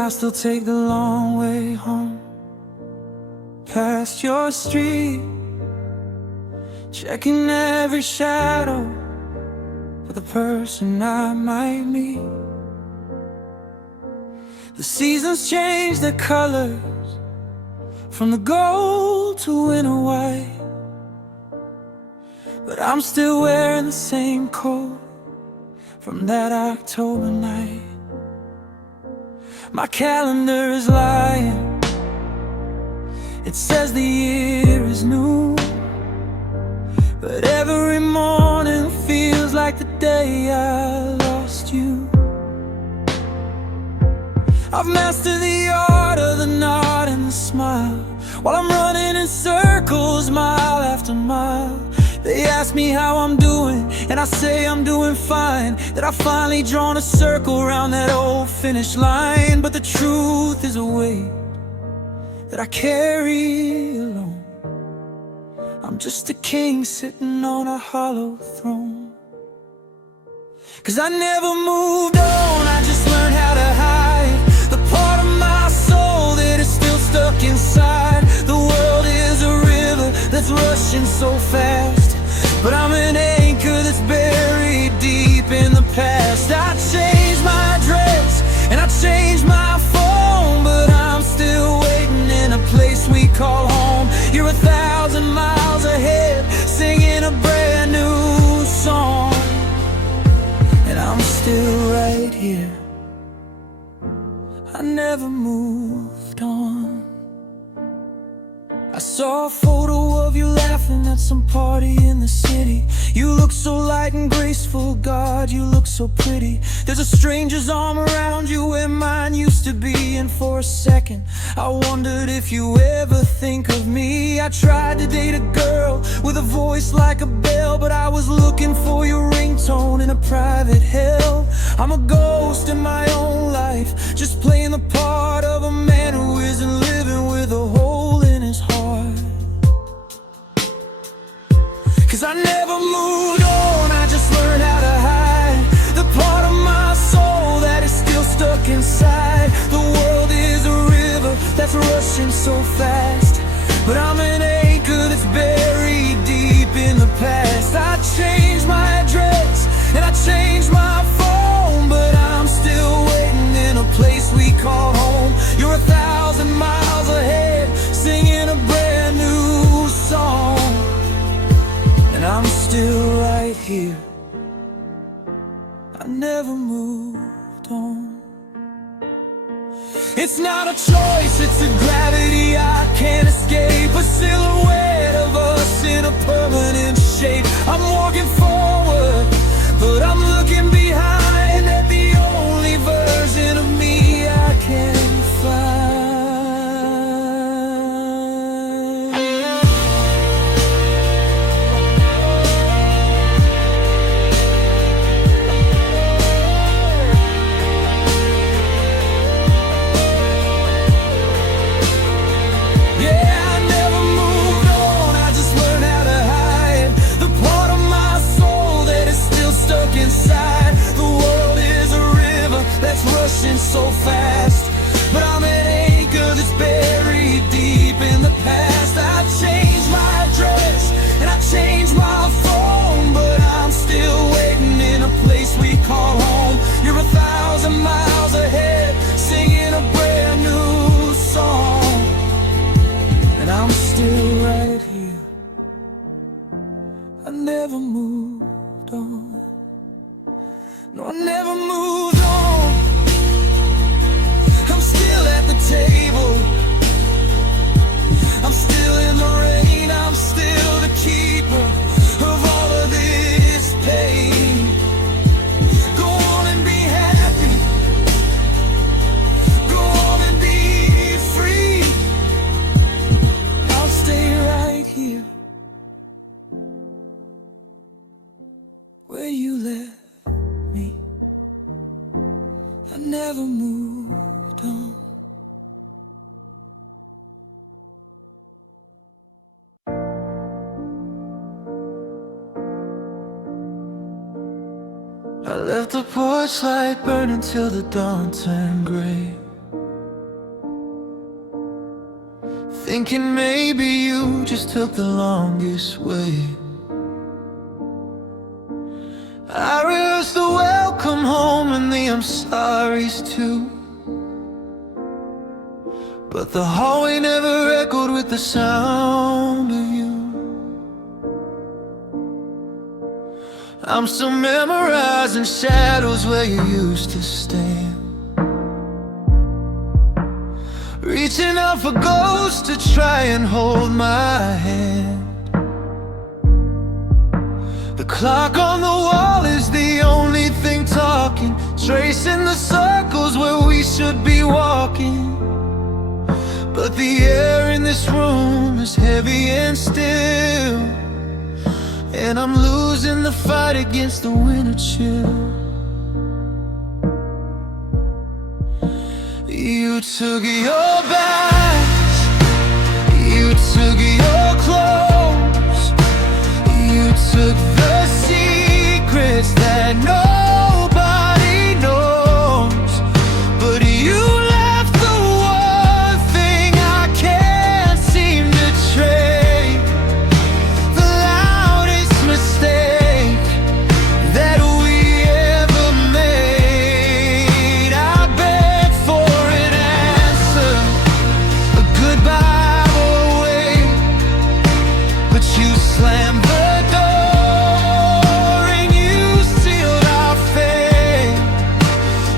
I still take the long way home, past your street, checking every shadow for the person I might meet. The seasons change their colors, from the gold to winter white, but I'm still wearing the same coat from that October night. My calendar is lying, it says the year is new, but every morning feels like the day I lost you. I've mastered the art of the nod and the smile, while I'm running in circles mile after mile. They ask me how I'm doing, and I say I'm doing fine, that I've finally drawn a circle around that old finish line. But the truth is a weight that I carry alone. I'm just a king sitting on a hollow throne. 'Cause I never moved on, I just learned how to hide the part of my soul that is still stuck inside. The world is a river that's rushing so fast, but I'm an anchor that's buried deep in the past. I changed my address and I changed my phone, but I'm still waiting in a place we call home. You're 1,000 miles ahead, singing a brand new song, and I'm still right here. I never moved on. I saw a photo of you laughing at some party in the city. You look so light and graceful, God, you look so pretty. There's a stranger's arm around you where mine used to be, and for a second I wondered if you ever think of me. I tried to date a girl with a voice like a bell, but I was looking for your ringtone in a private hell. I'm a ghost in my own life, just playing the part of a man who isn't living with a hole in his heart. 'Cause I never moved on, I just learned how to hide the part of my soul that is still stuck inside. The world is a river that's rushing so fast, but I'm an anchor that's buried deep in the past. I changed my address and I changed my phone, but I'm still waiting in a place we call home. You're 1,000 miles ahead, singing a brand new song, and I'm still right here. I never moved on. It's not a choice, it's a gravity I can't escape, a silhouette of us in a permanent shape. I'm walking forward, but I'm looking behind at the only version of me I can find. So fast, but I'm an anchor that's buried deep in the past. I changed my address and I changed my phone, but I'm still waiting in a place we call home. You're 1,000 miles ahead, singing a brand new song, and I'm still right here. I never moved on. No, I never moved on. At the table, I'm still in the rain, I'm still the keeper of all of this pain. Go on and be happy, go on and be free. I'll stay right here where you left me. I never moved on. I left the porch light burning till the dawn turned gray. thinking maybe you just took the longest way. I rehearsed the welcome home and the I'm sorry's too, but the hallway never echoed with the sound of you. I'm still memorizing shadows where you used to stand, reaching out for ghosts to try and hold my hand. The clock on the wall is the only thing talking, tracing the circles where we should be walking. But the air in this room is heavy and still, and I'm losing the fight against the winter chill. You took your bags, you took your clothes, you took the secrets that nobody knows, but you left the one thing I can't seem to trade, the loudest mistake that we ever made. I begged for an answer, a goodbye or a wait, but you slammed the door and you sealed our fate.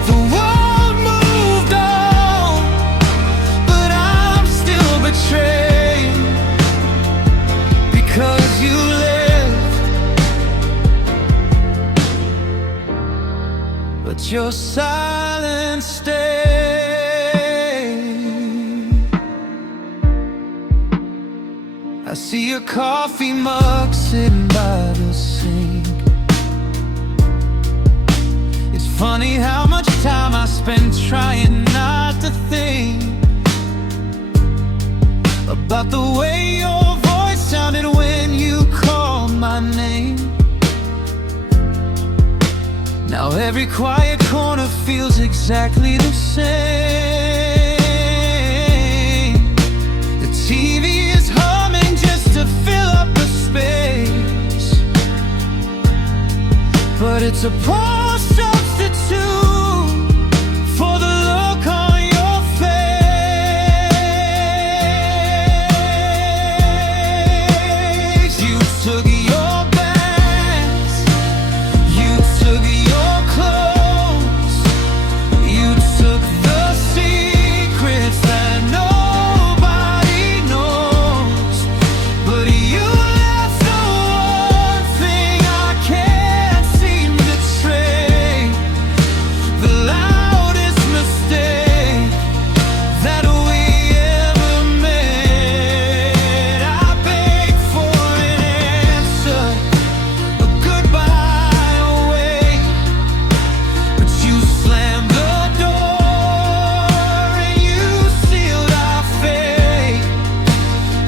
The world moved on, but I'm still betrayed, because you left, but your silence stayed. I see your coffee mug sitting by the sink. It's funny how much time I spend trying not to think about the way your voice sounded when you called my name. Now every quiet corner feels exactly the same. The TV is humming just to fill up the space, but it's a poor substitute for the look on your face. You took your bags, you took your clothes, you took the secrets that nobody knows, but you left the one thing I can't seem to trade, the loudest mistake that we ever made. I begged for an answer, a goodbye or wait, but you slammed the door and you sealed our fate.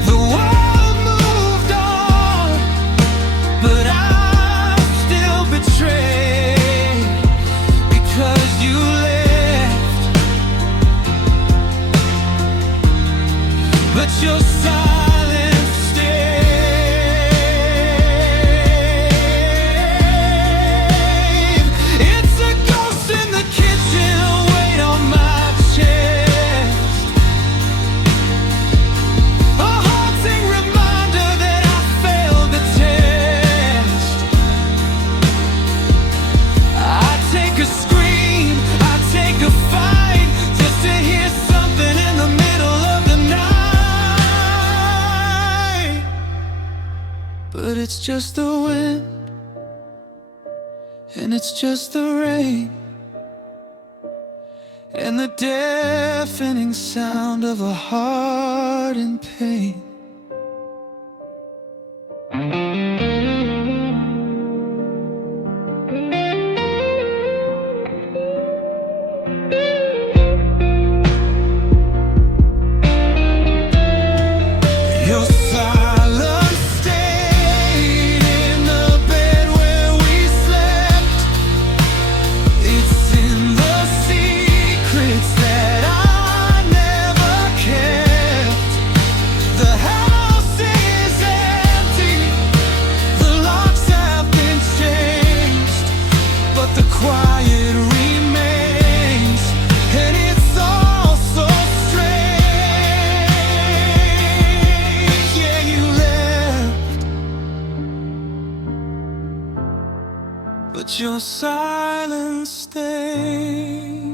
The world moved on, but I'm still betrayed, because you left, but your silence stayed. It's a ghost in the kitchen, a weight on my chest, a haunting reminder that I failed the test. I take a scream, I take a fight, just to hear something in the middle of the night. But it's just the wind, and it's just the rain, and the deafening sound of a heart in pain. Your silence stayed in the bed where we slept. It's in the secrets that I never kept. but your silence stayed.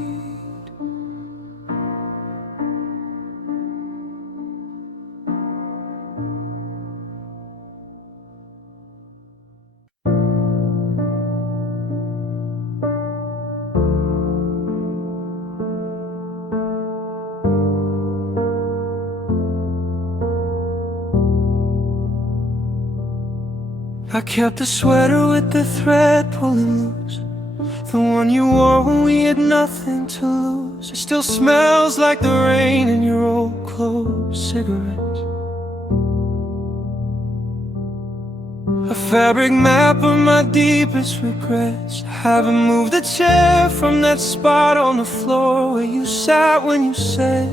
I kept the sweater with the thread pulling loose, the one you wore when we had nothing to lose. It still smells like the rain in your old clothes, cigarettes. A fabric map of my deepest regrets. I haven't moved a chair from that spot on the floor where you sat when you said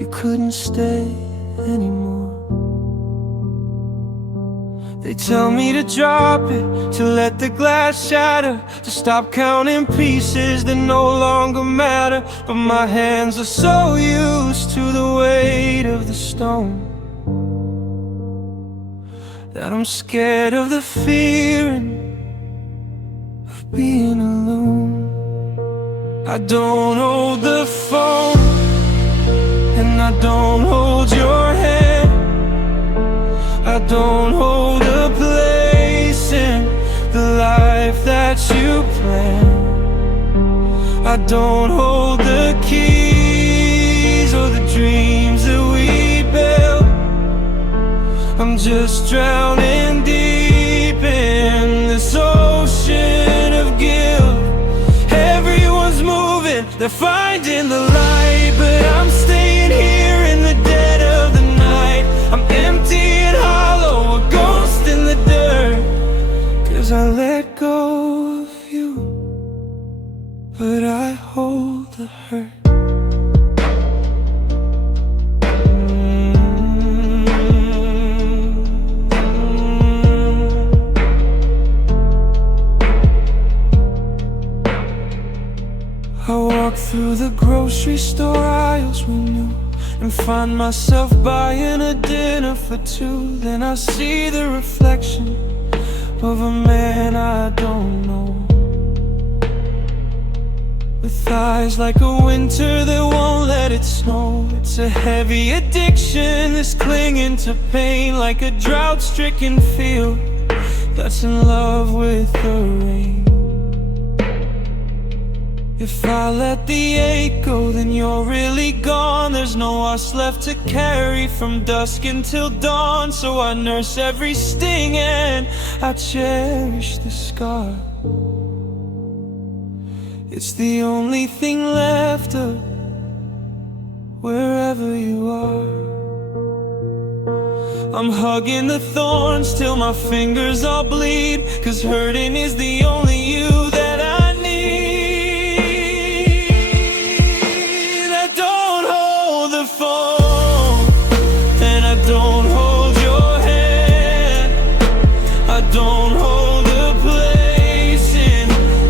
you couldn't stay anymore. They tell me to drop it, to let the glass shatter, to stop counting pieces that no longer matter. But my hands are so used to the weight of the stone that I'm scared of the feeling of being alone. I don't hold the phone, and I don't hold your hand. I don't hold a place in the life that you planned. I don't hold the keys or the dreams that we built. I'm just drowning deep in this ocean of guilt. Everyone's moving, they're finding the light, but I'm staying here in the dead of the night. I'm empty and hollow, a ghost in the dirt. 'Cause I let go of you, but I hold the hurt. I walk through the grocery store aisles we knew, and find myself buying a dinner for two. Then I see the reflection of a man I don't know, with eyes like a winter that won't let it snow. It's a heavy addiction, this clinging to pain, like a drought-stricken field that's in love with the rain. If I let the ache go, then you're really gone. There's no us left to carry from dusk until dawn. So I nurse every sting and I cherish the scar. It's the only thing left of wherever you are. I'm hugging the thorns till my fingers all bleed, 'cause hurting is the only you that I need. Don't hold your hand, I don't hold a place in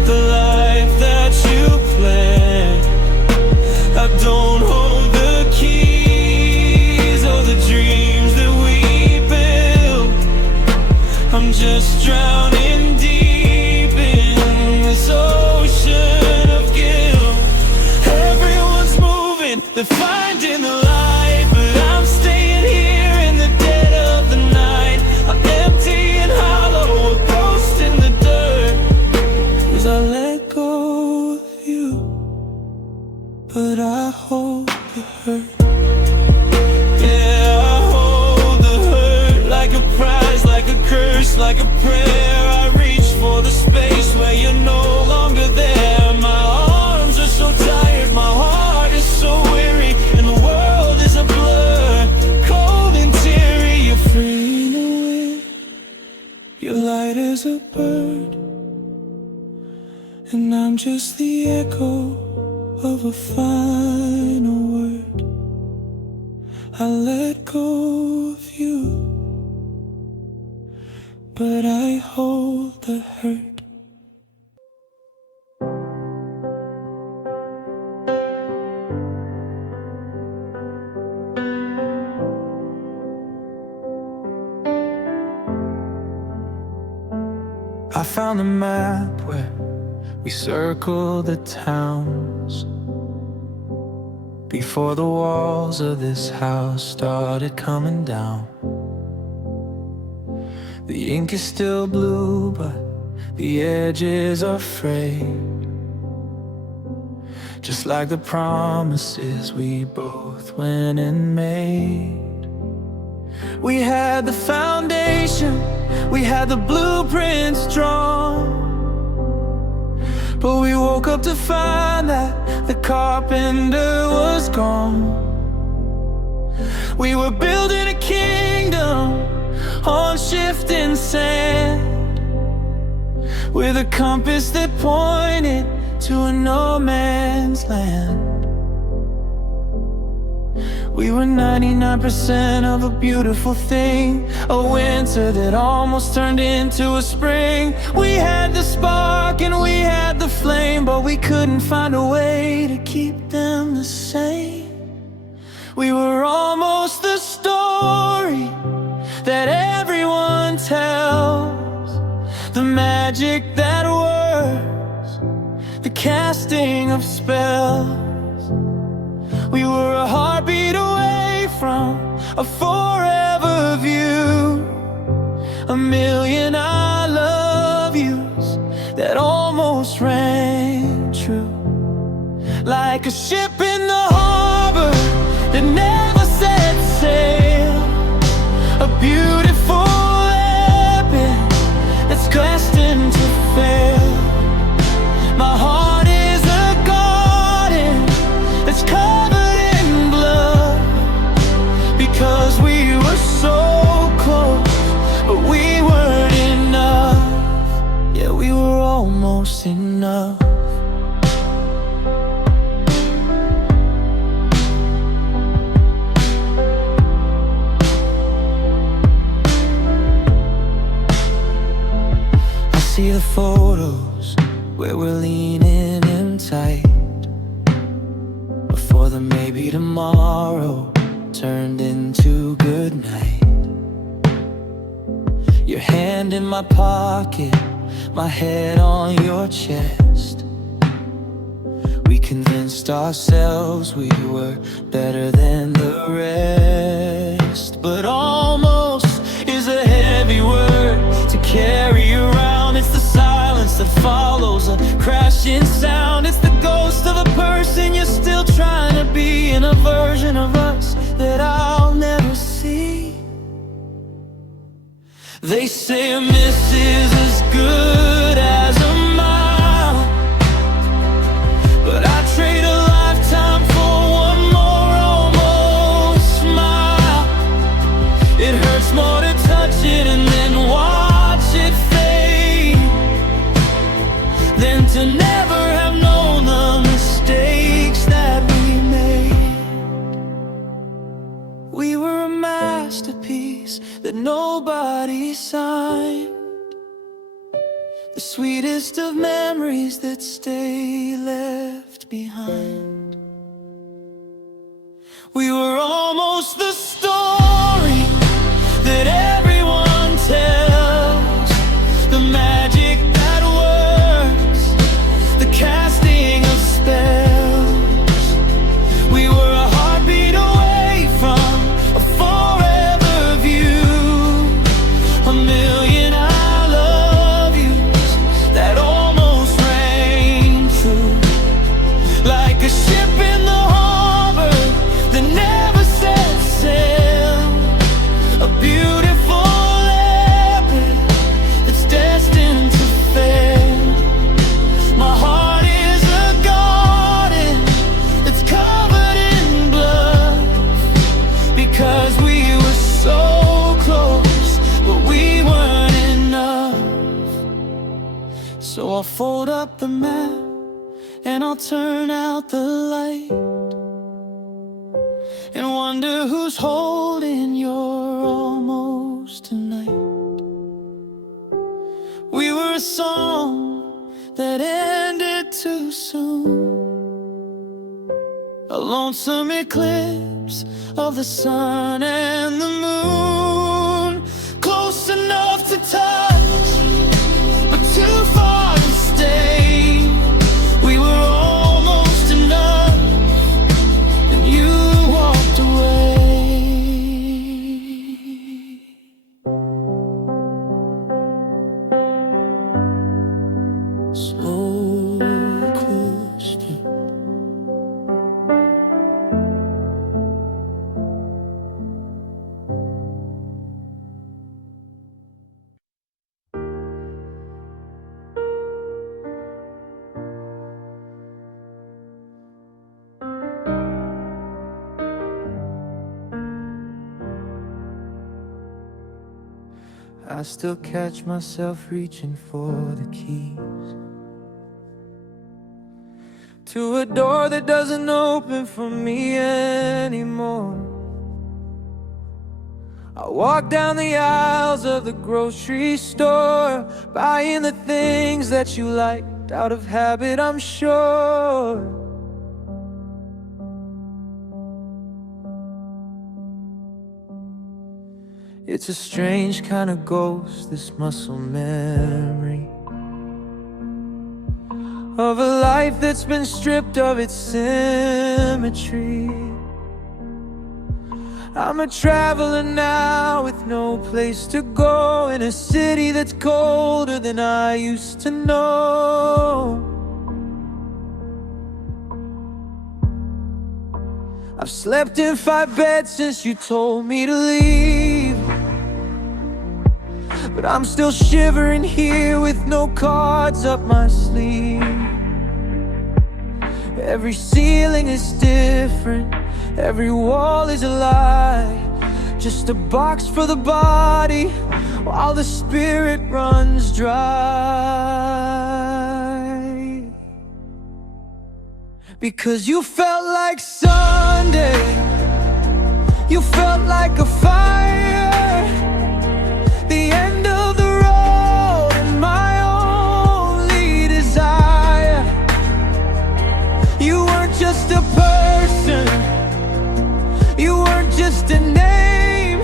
the life that you planned. I don't hold the keys or the dreams that we built. I'm just drowning deep in this ocean of guilt. Everyone's moving, they're finding the light, but I'm staying here. But I hold the hurt. Yeah, I hold the hurt like a prize, like a curse, like a prayer. I reach for the space where you're no longer there. My arms are so tired, my heart is so weary, and the world is a blur, cold and teary. You're free in the wind, you're light as a bird, and I'm just the echo of a final word. I let go of you, but I hold the hurt. I found a map where We circled the towns before the walls of this house started coming down. The ink is still blue, but the edges are frayed, just like the promises we both went and made. We had the foundation, we had the blueprints drawn, but we woke up to find that the carpenter was gone. We were building a kingdom on shifting sand, with a compass that pointed to a no man's land. We were 99% of a beautiful thing, a winter that almost turned into a spring. We had the spark and we had the flame, but we couldn't find a way to keep them the same. We were almost the story that everyone tells, the magic that works, the casting of spells. We were a heartbeat away from a forever view, a million I love yous that almost rang true. Like a ship in the harbor that never set sail, a beautiful epic that's destined to fail. My heart is a garden that's covered in blood, because we were so close, but we weren't enough. Yeah, we were almost enough. See the photos where we're leaning in tight, before the maybe tomorrow turned into good night. Your hand in my pocket, my head on your chest. We convinced ourselves we were better than the rest, but almost is a heavy word to carry around. It's the silence that follows a crashing sound. It's the ghost of a person you're still trying to be, in a version of us that I'll never see. They say a miss is as good as a mile, but I trade a lifetime for one more almost smile. It hurts more to touch it and then watch it fade than to never have known the mistakes that we made. We were a masterpiece that nobody signed, the sweetest of memories that stay left behind. We were almost the story that everyone tells, the magic that works, the casting of spells. We were a heartbeat away from a forever view, a million I love yous that almost rang true. Like a ship in the harbor that never set sail, a beautiful epic that's destined to fail. My heart is a garden that's covered in blood, because we were so close, but we weren't enough. So I'll fold up the map and I'll turn out the light, and wonder who's holding your almost tonight. We were a song that ended too soon, a lonesome eclipse of the sun and the moon, close enough to touch, but too far to stay. I still catch myself reaching for the keys to a door that doesn't open for me anymore. I walk down the aisles of the grocery store, buying the things that you liked out of habit, I'm sure. It's a strange kind of ghost, this muscle memory of a life that's been stripped of its symmetry. I'm a traveler now with no place to go, in a city that's colder than I used to know. I've slept in 5 beds since you told me to leave, but I'm still shivering here with no cards up my sleeve. Every ceiling is different, every wall is a lie, just a box for the body while the spirit runs dry. Because you felt like Sunday, you felt like a fire, the end of the road and my only desire. You weren't just a person, you weren't just a name,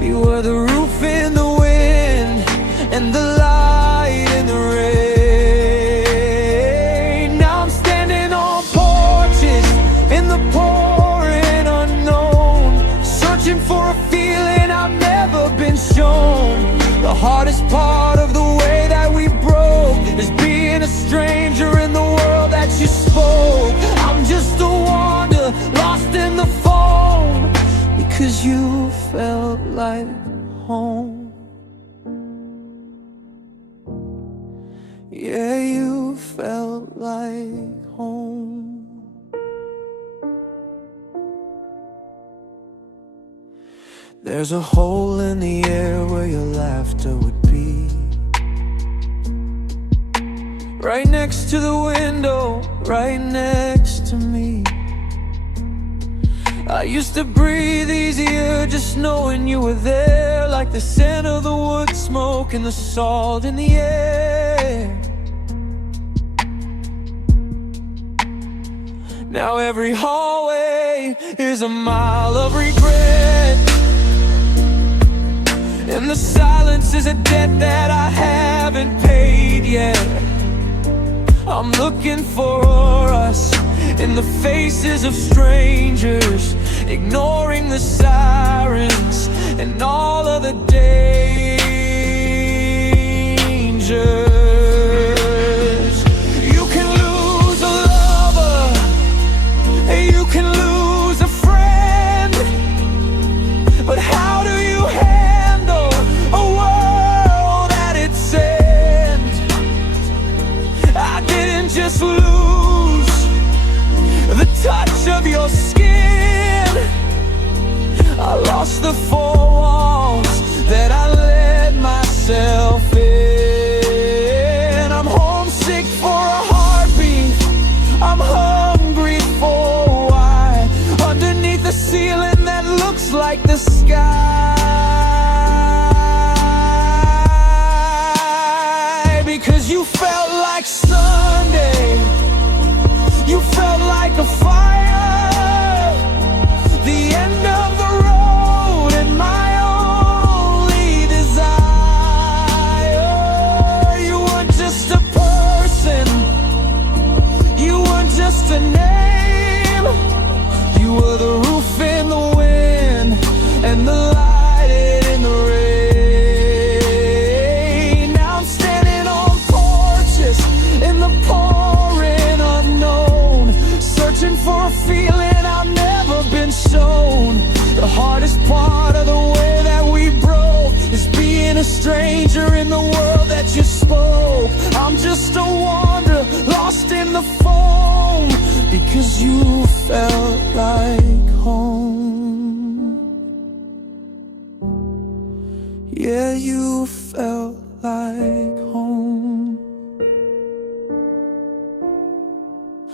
you were the roof in the wind and the light in the rain. Now I'm standing on porches in the pouring unknown, searching for a feeling I've never been shown. The hardest part of the way that we broke is being a stranger in the world that you spoke. I'm just a wanderer lost in the foam, because you felt like home. Yeah, you felt like home. There's a hole in the air where your laughter would be, right next to the window, right next to me. I used to breathe easier just knowing you were there, like the scent of the wood smoke and the salt in the air. Now every hallway is a mile of regret, and the silence is a debt that I haven't paid yet. I'm looking for us in the faces of strangers, ignoring the sirens and all of the dangers. You can lose a lover, you can lose a friend, but how do you handle a world at its end? I didn't just lose the touch of your skin, I lost the 4 walls that I let myself in. I'm homesick for a heartbeat, I'm hungry for why, underneath the ceiling that looks like the sky. Because you felt like Sunday, you felt like a fire, the end of the road and my only desire. You weren't just a person, you weren't just a name, you were the roof in the wind and the light in the rain. Now I'm standing on porches in the pouring unknown, searching for a feeling I've never been shown. The hardest part of the way that we broke is being a stranger in the world that you spoke. I'm just a wanderer lost in the foam, because you felt like home. Yeah, you felt like home.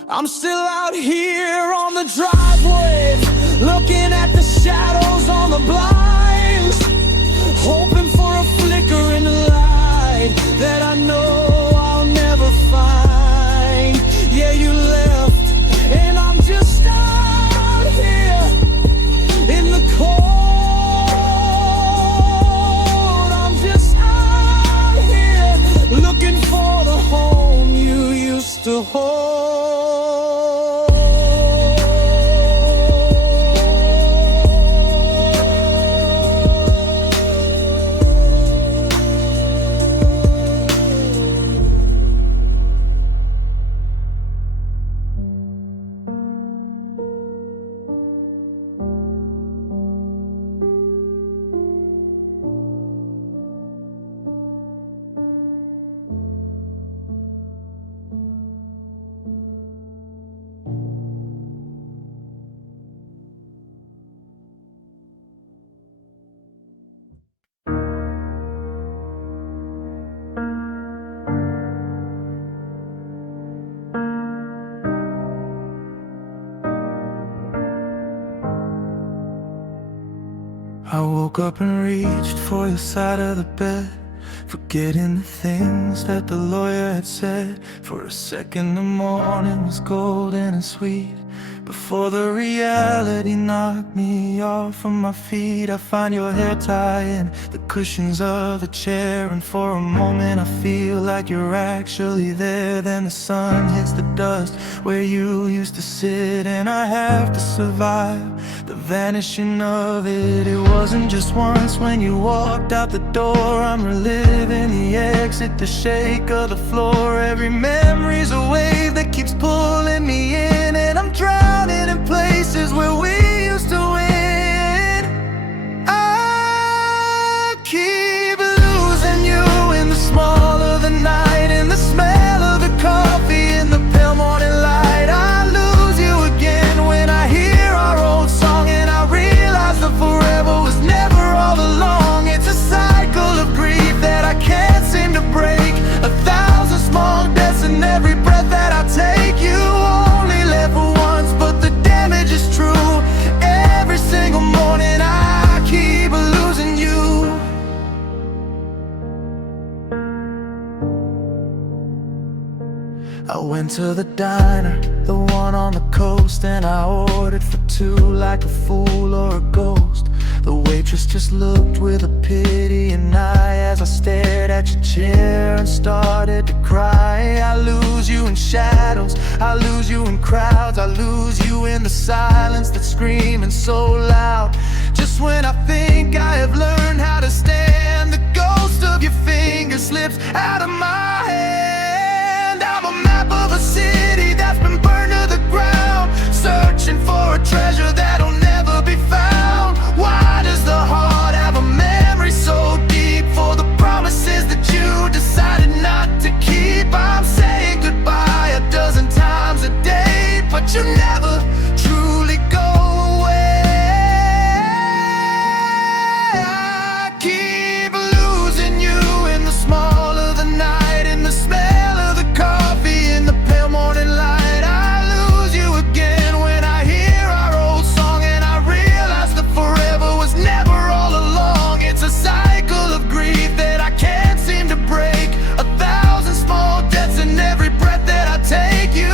I'm still out here on the driveway, looking at the shadows on the blinds, hoping for a flicker in the light that I know I'll never find. Yeah, you left, and I'm just out here in the cold. I'm just out here looking for the home you used to hold. I woke up and reached for your side of the bed, forgetting the things that the lawyer had said. For a second the morning was golden and sweet, before the reality knocked me off from my feet. I find your hair tying the cushions of the chair, and for a moment I feel like you're actually there. Then the sun hits the dust where you used to sit, and I have to survive the vanishing of it. It wasn't just once when you walked out the door. I'm reliving the exit, the shake of the floor. Every memory's a wave that keeps pulling me in, and I'm drowning in places where we used to win. I keep losing you in the small of the night, in the smell of the coffee, in the pale morning light. I lose you again when I hear our old song, and I realize that forever was never all along. It's a cycle of grief that I can't seem to break, 1,000 small deaths in every breath that I take. You only live for once, but the damage is true. Every single morning I keep losing you. I went to the diner, the one on the coast, and I ordered for two like a fool or a ghost. The waitress just looked with a pitying eye as I stared at your chair and started to cry. I lose you in shadows, I lose you in crowds, I lose you in the silence that's screaming so loud. Just when I think I have learned how to stand, the ghost of your finger slips out of my hand. I'm a map of a city that's been burned to the ground, searching for a treasure that'll never be found. Why does the heart have a memory so deep for the promises that you decided not to keep? I'm saying goodbye a dozen times a day, but you never truly go away. I keep losing you in the small of the night, in the smell of the coffee, in the pale morning light. I lose you again when I hear our old song, and I realize that forever was never all along. It's a cycle of grief that I can't seem to break, 1,000 small deaths in every breath that I take. You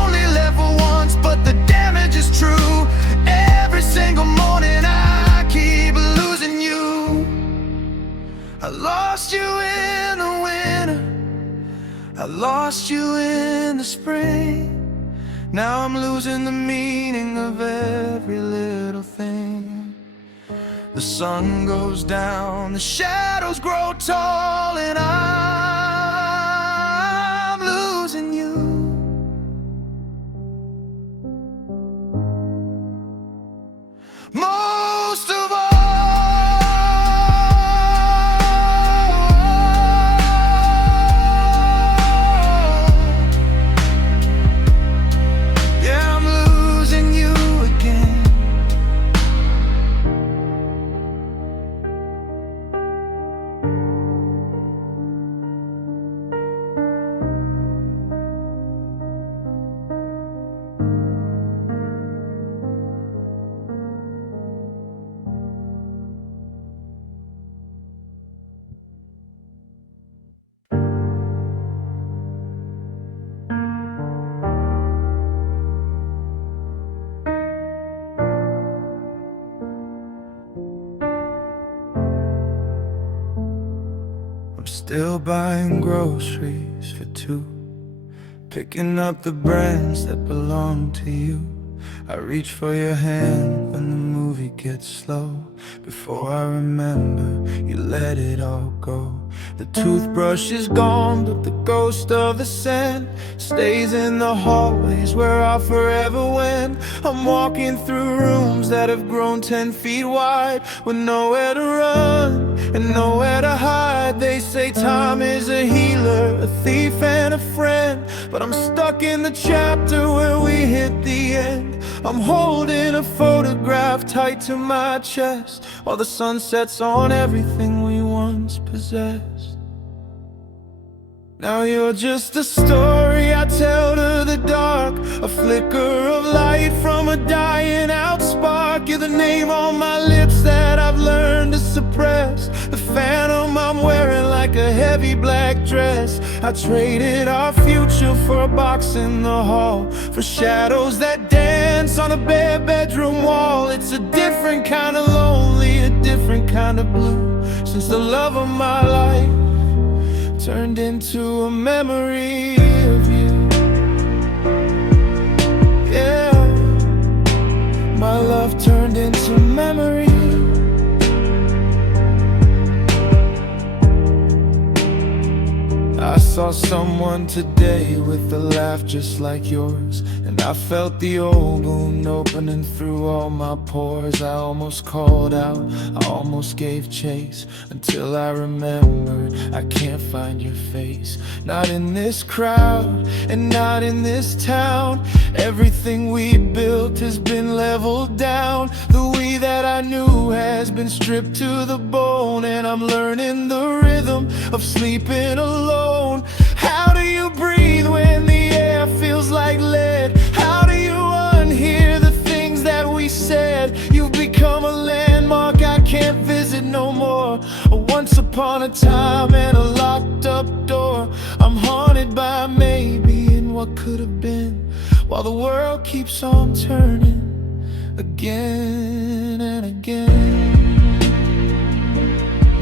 only live for once, but the damage is true. Every single morning I keep losing you. I lost you in the winter, I lost you in the spring. Now I'm losing the meaning of every little thing. The sun goes down, the shadows grow tall, and I'm losing you. Most of all, yeah, I'm losing you again. Still buying groceries for two, picking up the brands that belong to you. I reach for your hand when the movie gets slow. Before I remember, you let it all go. The toothbrush is gone, but the ghost of the scent stays in the hallways where I forever went. I'm walking through rooms that have grown 10 feet wide, with nowhere to run and nowhere to hide. They say time is a healer, a thief and a friend, but I'm stuck in the chapter where we hit the end. I'm holding a photograph tight to my chest, while the sun sets on everything we once possessed. Now you're just a story I tell to the dark, a flicker of light from a dying out spark. You're the name on my lips that I've learned to suppress, the phantom I'm wearing like a heavy black dress. I traded our future for a box in the hall, for shadows that dance on a bare bedroom wall. It's a different kind of lonely, a different kind of blue, since the love of my life turned into a memory of you. Yeah, my love turned into memory. I saw someone today with a laugh just like yours, and I felt the old wound opening through all my pores. I almost called out, I almost gave chase, until I remembered I can't find your face. Not in this crowd, and not in this town. Everything we built has been leveled down. The we that I knew has been stripped to the bone, and I'm learning the rhythm of sleeping alone. How do you breathe when the air feels like lead? How do you unhear the things that we said? You've become a landmark I can't visit no more, a once upon a time and a locked up door. I'm haunted by maybe and what could have been, while the world keeps on turning again and again.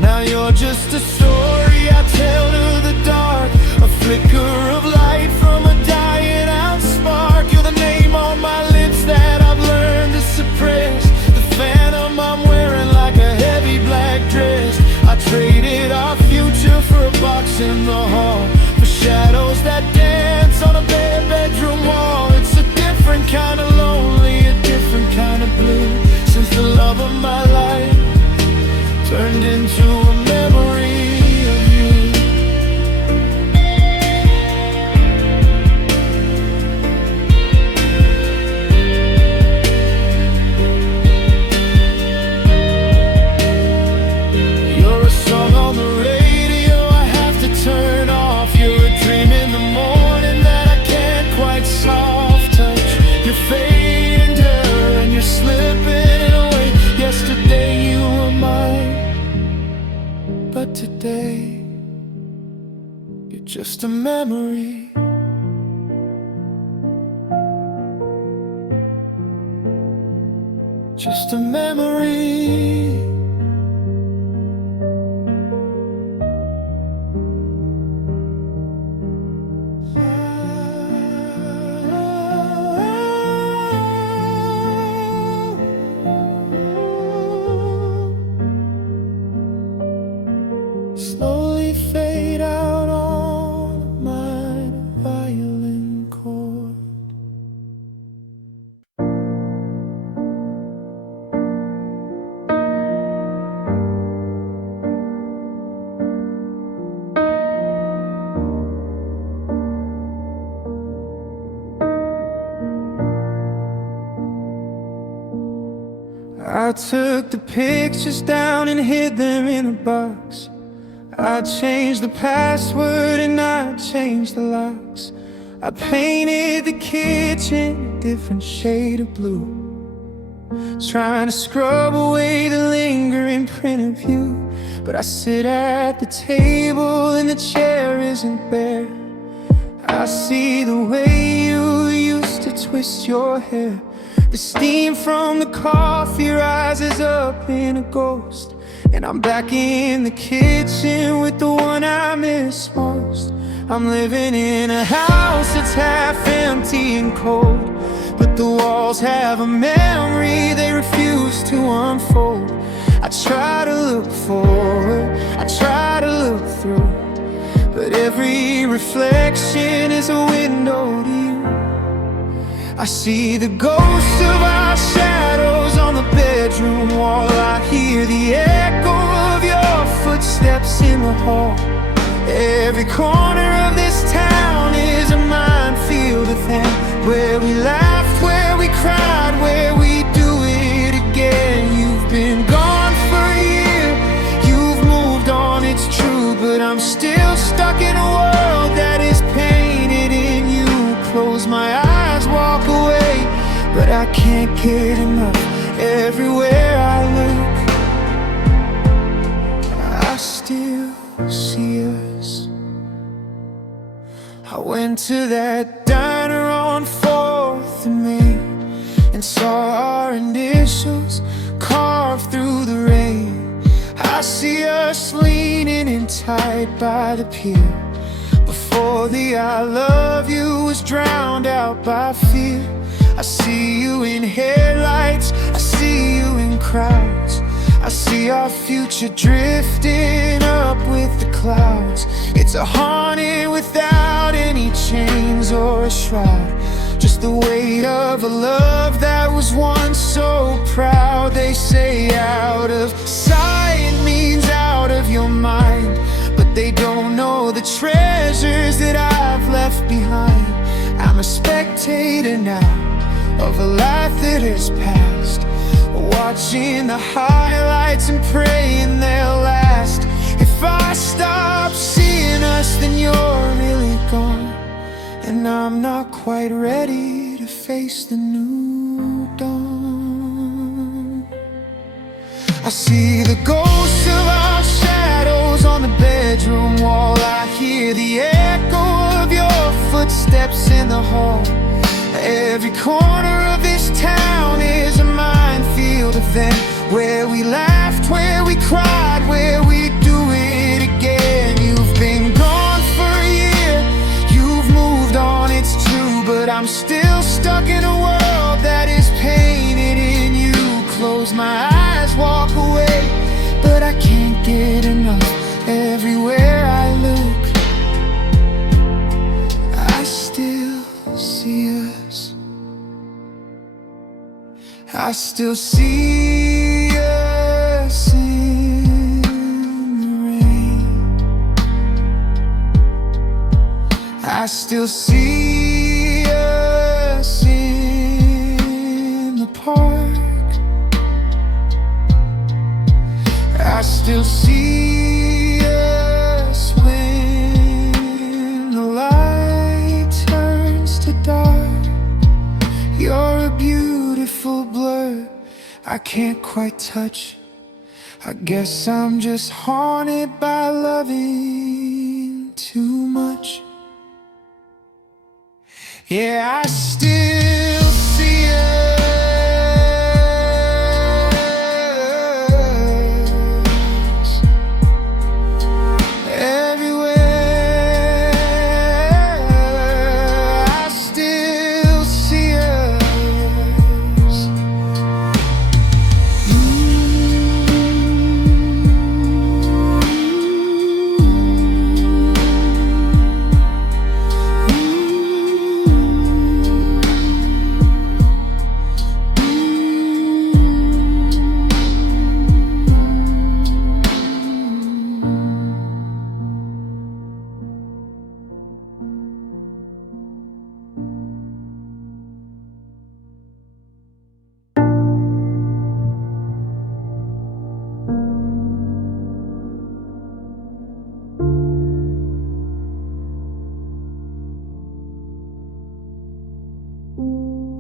Now you're just a story I tell to the dark, a flicker of light from a dying out spark. You're the name on my lips that I've learned to suppress, the phantom I'm wearing like a heavy black dress. I traded our future for a box in the hall, for shadows that dance on a bare bedroom wall. It's a different kind of lonely, a different kind of blue, since the love of my life turned into a memory of you. You're a song on the radio I have to turn off. You're a dream in the morning that I can't quite soft touch. You're fading to her and you're slipping away. Yesterday you were mine, but today you're just a memory. Just a memory. Slowly fade out on my violin chord. I took the pictures down and hid them in a box. I changed the password and I changed the locks. I painted the kitchen a different shade of blue, trying to scrub away the lingering print of you. But I sit at the table and the chair isn't bare. I see the way you used to twist your hair. The steam from the coffee rises up in a ghost, And I'm back in the kitchen with the one I miss most. I'm living in a house that's half empty and cold, but the walls have a memory they refuse to unfold. I try to look forward, I try to look through, but every reflection is a window to you. I see the ghosts of our shadows on the bedroom wall. I hear the echo of your footsteps in the hall. Every corner of this town is a minefield of them, where we laughed, where we cried, where we do it again. You've been gone for a year, you've moved on, it's true, but I'm still stuck in a world that is painted in you. Close my eyes, walk away, but I can't get enough. Everywhere I look, I still see us. I went to that diner on 4th and Main and saw our initials carved through the rain. I see us leaning in tight by the pier, before the I love you was drowned out by fear. I see you in headlights, I see you in crowds, I see our future drifting up with the clouds. It's a haunted without any chains or a shroud, just the weight of a love that was once so proud. They say out of sight means out of your mind, but they don't know the treasures that I've left behind. I'm a spectator now of a life that has passed, watching the highlights and praying they'll last. If I stop seeing us, then you're really gone, and I'm not quite ready to face the new dawn. I see the ghosts of our shadows on the bedroom wall. I hear the echo of your footsteps in the hall. Every corner of this town is a minefield of them, where we laughed, where we cried, where we do it again. You've been gone for a year, you've moved on, it's true, but I'm still stuck in a world that is painted in you. Close my eyes, walk away, but I can't get enough. Everywhere I look, I still see us. I still see us in the rain. I still see us in the park. I still see us when the light turns to dark. You're a beautiful blur I can't quite touch. I guess I'm just haunted by loving too much. Yeah, I still see us everywhere. I still see us.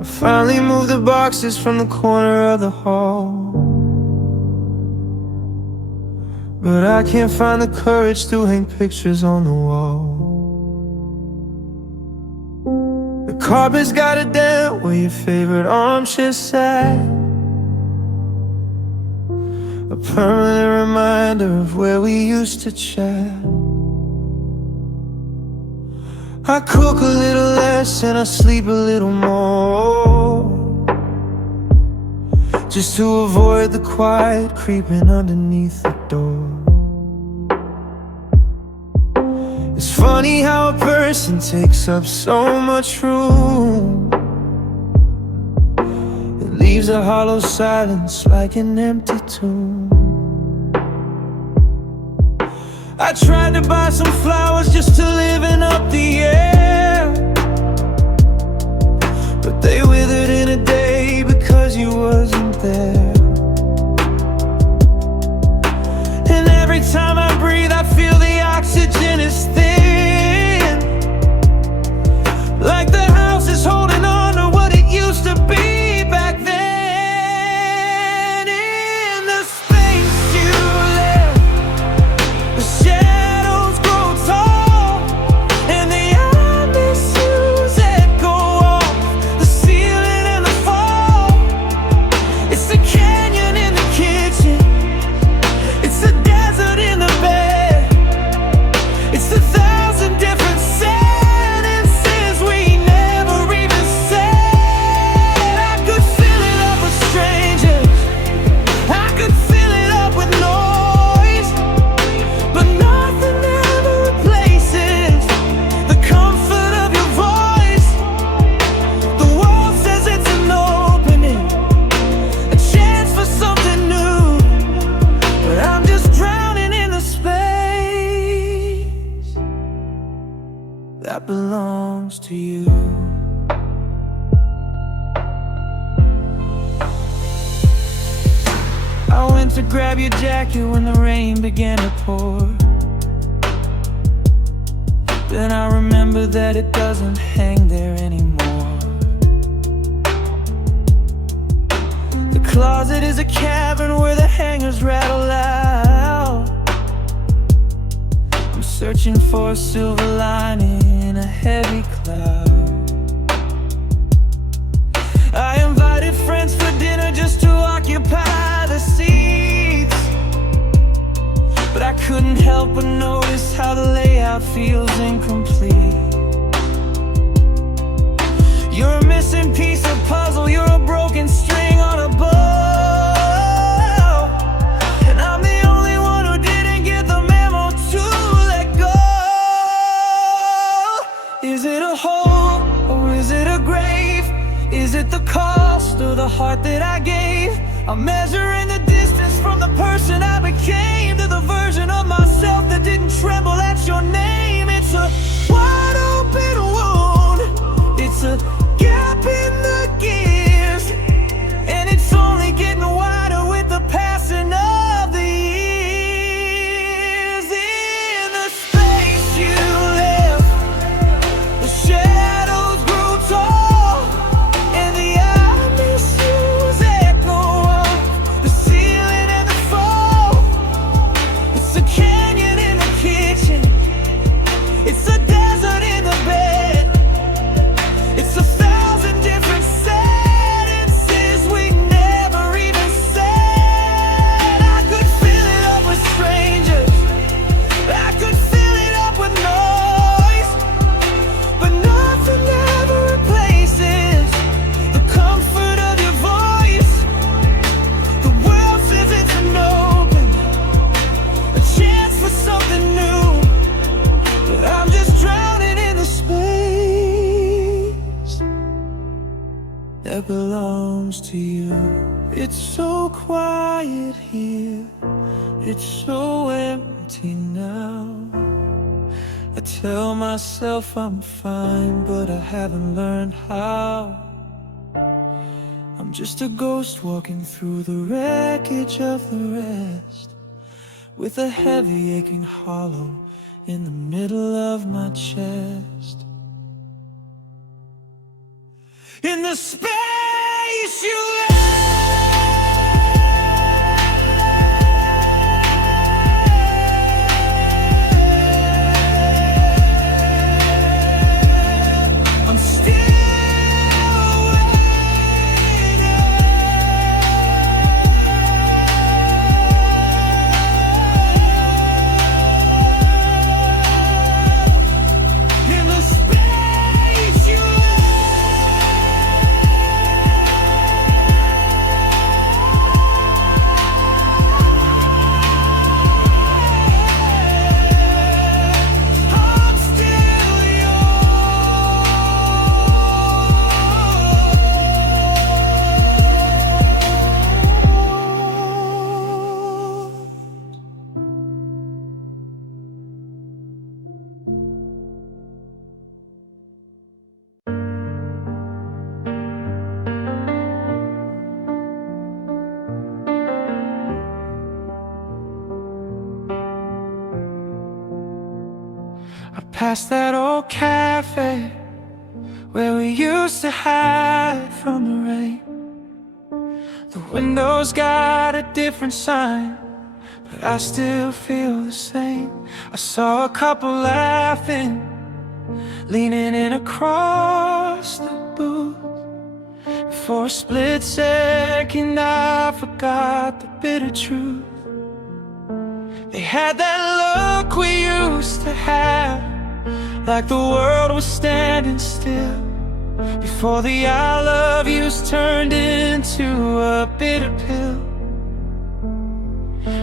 I finally moved the boxes from the corner of the hall, but I can't find the courage to hang pictures on the wall. The carpet's got a dent where your favorite armchair sat. a permanent reminder of where we used to chat. I cook a little less and I sleep a little more, just to avoid the quiet creeping underneath the door. It's funny how a person takes up so much room. It leaves a hollow silence like an empty tomb. I tried to buy some flowers just to liven up the air, but they withered in a day because you wasn't there. And every time I breathe I feel the oxygen is thin, like the house is holding on to what it used to be back then. In the space you left, the shadows grow tall, and the I miss yous echo off the ceiling and the fall. It's the canyon in the kitchen, it's the desert in the bed, it's the thousand different sentences we never even said. I could fill it up with strangers, I could fill it up with noise, but nothing ever replaces the comfort of your voice. The world says it's an opening, a chance for something new, but I'm just drowning in the space that belongs to you. I went to grab your jacket when the rain began to pour. Then I remember that it doesn't hang there anymore. The closet is a cavern where the hangers rattle out. I'm searching for a silver lining in a heavy cloud. I invited friends for dinner just to occupy the seats, but I couldn't help but notice how the layout feels incomplete. You're a missing piece of puzzle, you're a broken string on a bow, and I'm the only one who didn't get the memo to let go. Is it a hole or is it a grave? Is it the cost or the heart that I gave? I'm measuring the distance from the person I became to the version of myself that didn't tremble at your name. It's a wide open wound, it's a gap in the gears, and it's only getting wider with the passing of the years. In the space you left, the shadows grew tall, and the I miss yous echo off the ceiling and the fall. It's a canyon in the kitchen, it's a desert in the bed, it's a thousand different sentences we never even said. I could fill it up with strangers, I could fill it up with noise, but nothing ever replaces the comfort of your voice. The world says it's an open, a chance for something new, but I'm just drowning in the space that belongs to you. It's so quiet here, it's so empty now. I tell myself I'm fine, but I haven't learned how. I'm just a ghost walking through the wreckage of the rest, with a heavy aching hollow in the middle of my chest. In the space you I'm still waiting. past that old cafe where we used to hide from the rain. The windows got a different sign, but I still feel the same. I saw a couple laughing, leaning in across the booth. For a split second I forgot the bitter truth. They had that look we used to have, like the world was standing still, before the I love yous turned into a bitter pill.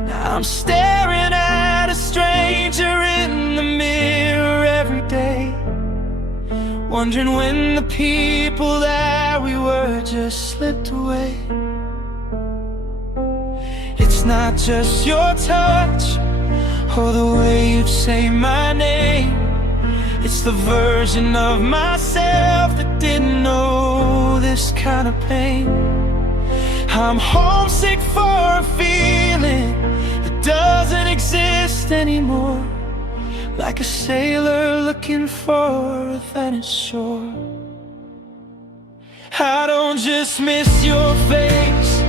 Now I'm staring at a stranger in the mirror every day, wondering when the people that we were just slipped away. It's not just your touch or the way you'd say my name, it's the version of myself that didn't know this kind of pain. I'm homesick for a feeling that doesn't exist anymore, like a sailor looking for a vanished shore. I don't just miss your face,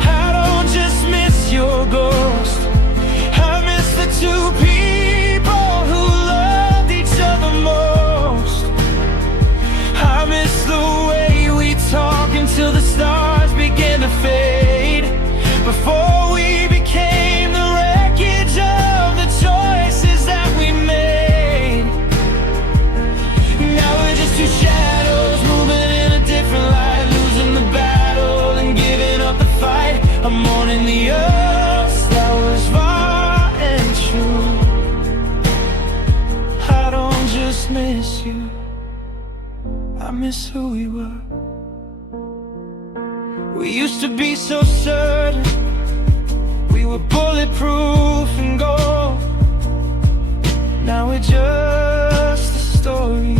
I don't just miss your ghost, I miss the two people who loved each other most. I miss the way we talk until the stars began to fade, before we became the wreckage of the choices that we made. Now we're just two shadows moving in a different light, losing the battle and giving up the fight. I'm mourning the us that was raw and true. I don't just miss you, I miss who we were. We used to be so certain we were bulletproof and gold. Now we're just a story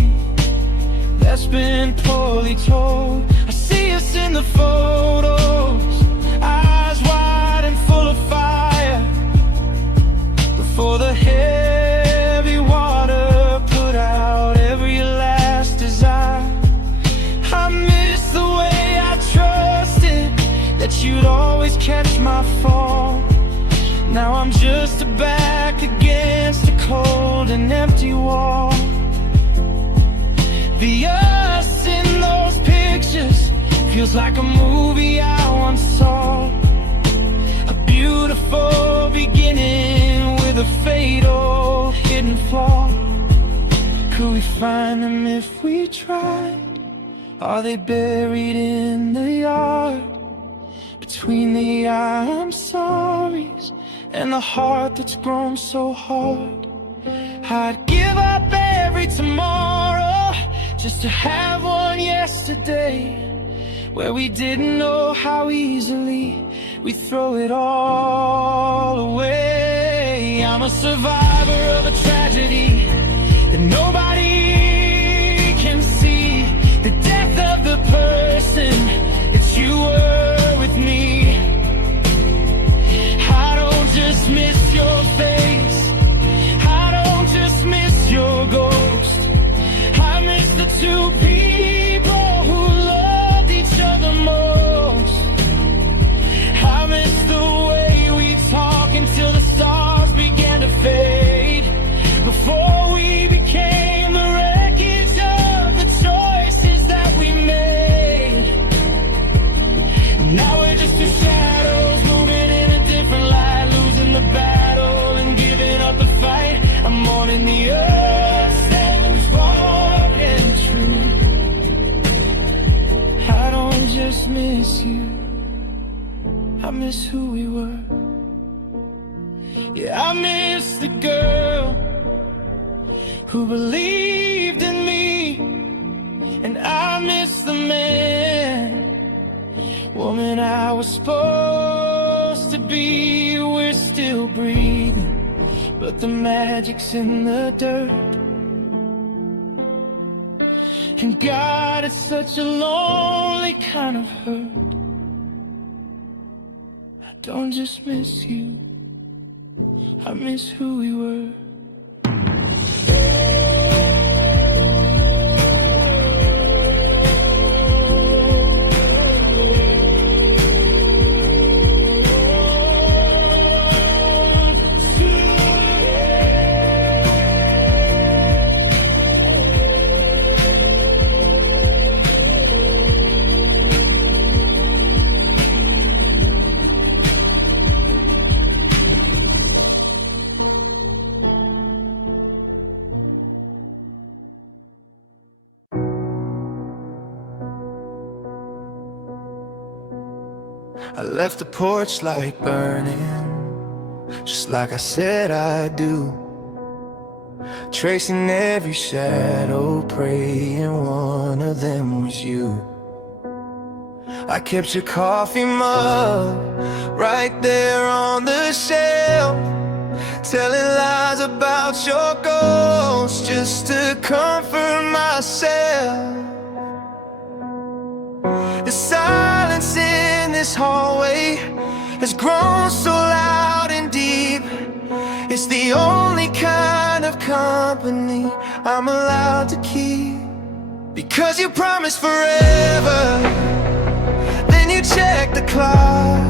that's been poorly told. I see us in the photos, eyes wide and full of fire, before the heavy water put out every last desire. I miss the way I trusted that you'd always catch my fall. Now I'm just a back against a cold and empty wall. The us in those pictures feels like a movie I once saw, a beautiful beginning with a fatal hidden flaw. Could we find them if we tried? Are they buried in the yard, between the I'm sorries and the heart that's grown so hard? I'd give up every tomorrow just to have one yesterday, where we didn't know how easily we throw it all away. I'm a survivor of a tragedy that nobody can see, the death of the person that you were with me. I don't just miss your face, I don't just miss your ghost, I miss the two people who loved each other most. I miss the way we talk until the stars began to fade, before we became the wreckage of the choices that we made. Now we're just two shadows moving in a different light, losing the battle and giving up the fight. I'm mourning the us that was wrong and true. I don't just miss you, I miss who we were. Yeah, I miss the girl who believed in me, and I miss the man, woman I was supposed to be. We're still breathing, but the magic's in the dirt. And God, it's such a lonely kind of hurt. I don't just miss you, I miss who we were. I left the porch light burning, just like I said I'd do, tracing every shadow, praying one of them was you. I kept your coffee mug right there on the shelf, telling lies about your ghost just to comfort myself. The silence in this hallway has grown so loud and deep. It's the only kind of company I'm allowed to keep. Because you promised forever, then you checked the clock.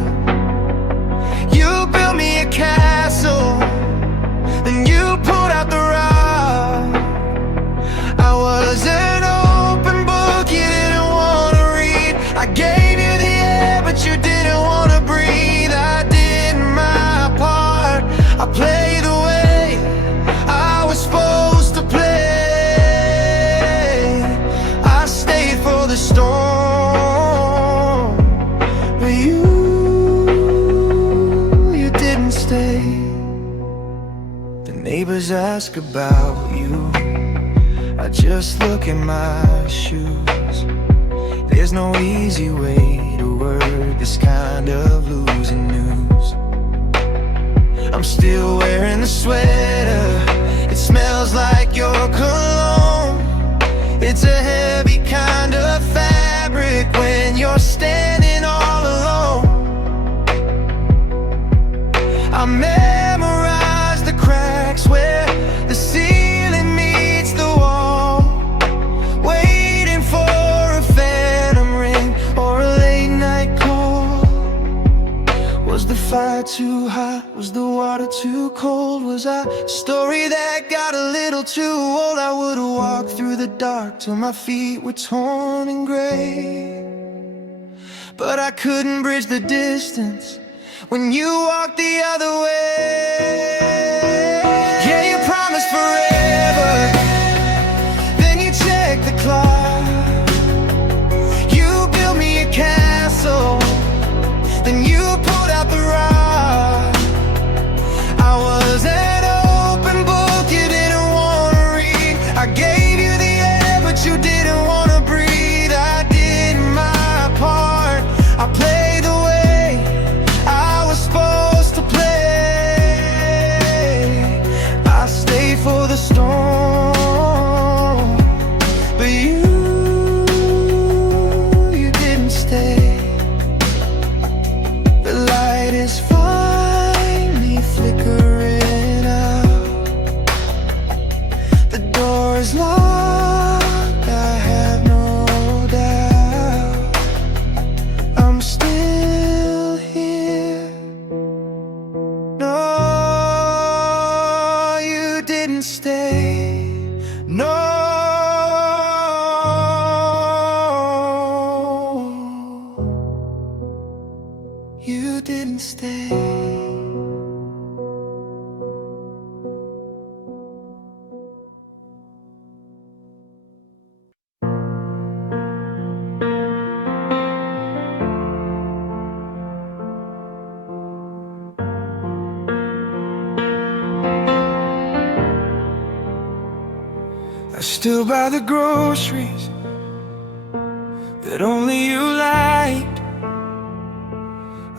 You built me a castle, then you pulled out the rock. I was an open book you didn't want to read. I gave you the air but you didn't want to breathe. I did my part, I played the way I was supposed to play. I stayed for the storm, but you didn't stay. The neighbors ask about you, I just look at my shoes. There's no easy way to word this kind of losing news. I'm still wearing the sweater, it smells like your cologne. It's a heavy kind of fabric when you're standing all alone. I memorized the cracks where the ceiling meets the wall, waiting for a phantom ring or a late night call. Was the fire too hot? Was the water too cold? Was I a story that got a little too old? I would've walked through the dark till my feet were torn and gray, but I couldn't bridge the distance when you walked the other way. Yeah, you promised forever, then you checked the clock. You built me a castle, then you pulled out the rock. I was an open book you didn't want to read. I gave you the air but you didn't want to breathe. I did my part, I played the way I was supposed to play. I stayed for the storm, but you didn't stay. The light is finally flickering out, the door is locked, I have no doubt. I'm still here. No, you didn't stay. No, you didn't stay. I still buy the groceries that only you liked.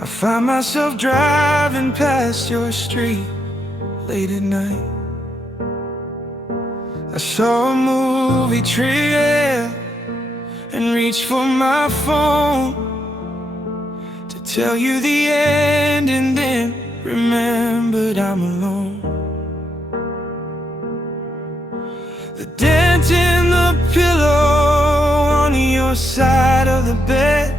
I find myself driving past your street late at night. I saw a movie trail and reached for my phone to tell you the end, and then remembered I'm alone. The dent in the pillow on your side of the bed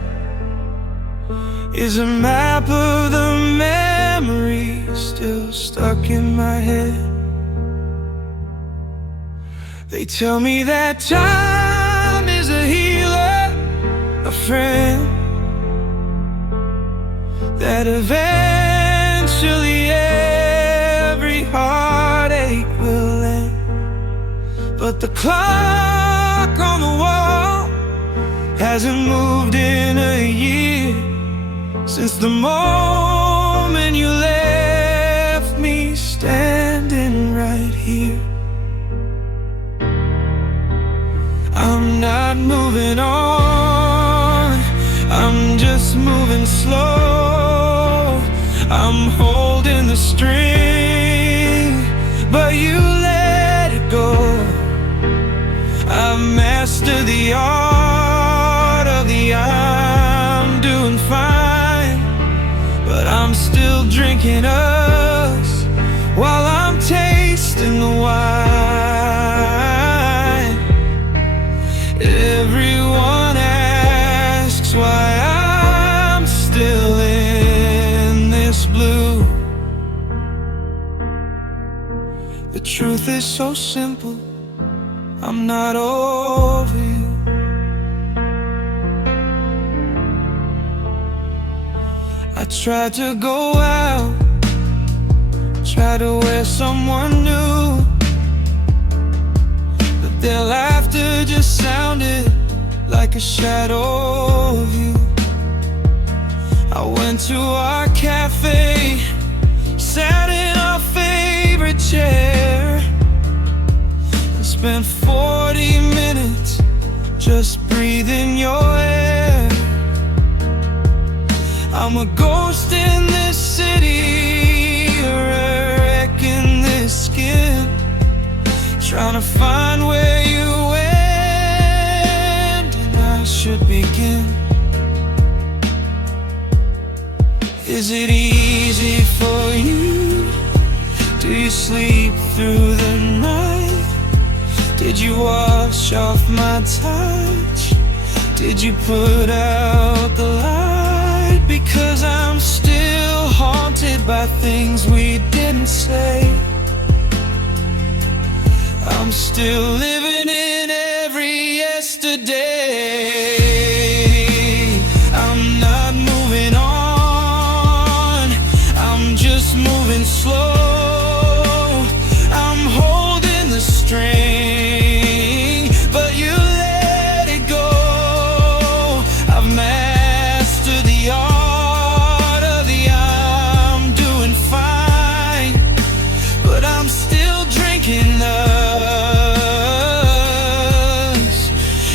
is a map of the memories still stuck in my head. They tell me that time is a healer, a friend, that eventually every heartache will end. But the clock on the wall hasn't moved in a year, Since the moment you left me standing right here, I'm not moving on, I'm just moving slow. I'm holding the string, but you let it go. I've mastered the art of the I'm doing fine, but I'm still drinking us while I'm tasting the wine. Everyone asks why I'm still in this blue. The truth is so simple, I'm not over you. I tried to go out, tried to wear someone new, but their laughter just sounded like a shadow of you. I went to our cafe, sat in our favorite chair, and spent 40 minutes just breathing your air. I'm a ghost in this city, a wreck in this skin, trying to find where you end and I should begin. Is it easy for you? Do you sleep through the night? Did you wash off my touch? Did you put out the light? Because I'm still haunted by things we didn't say. I'm still living in every yesterday. I'm not moving on, I'm just moving slow. I'm holding the string, but you let it go. I've mastered the art of the I'm doing fine, but I'm still drinking us.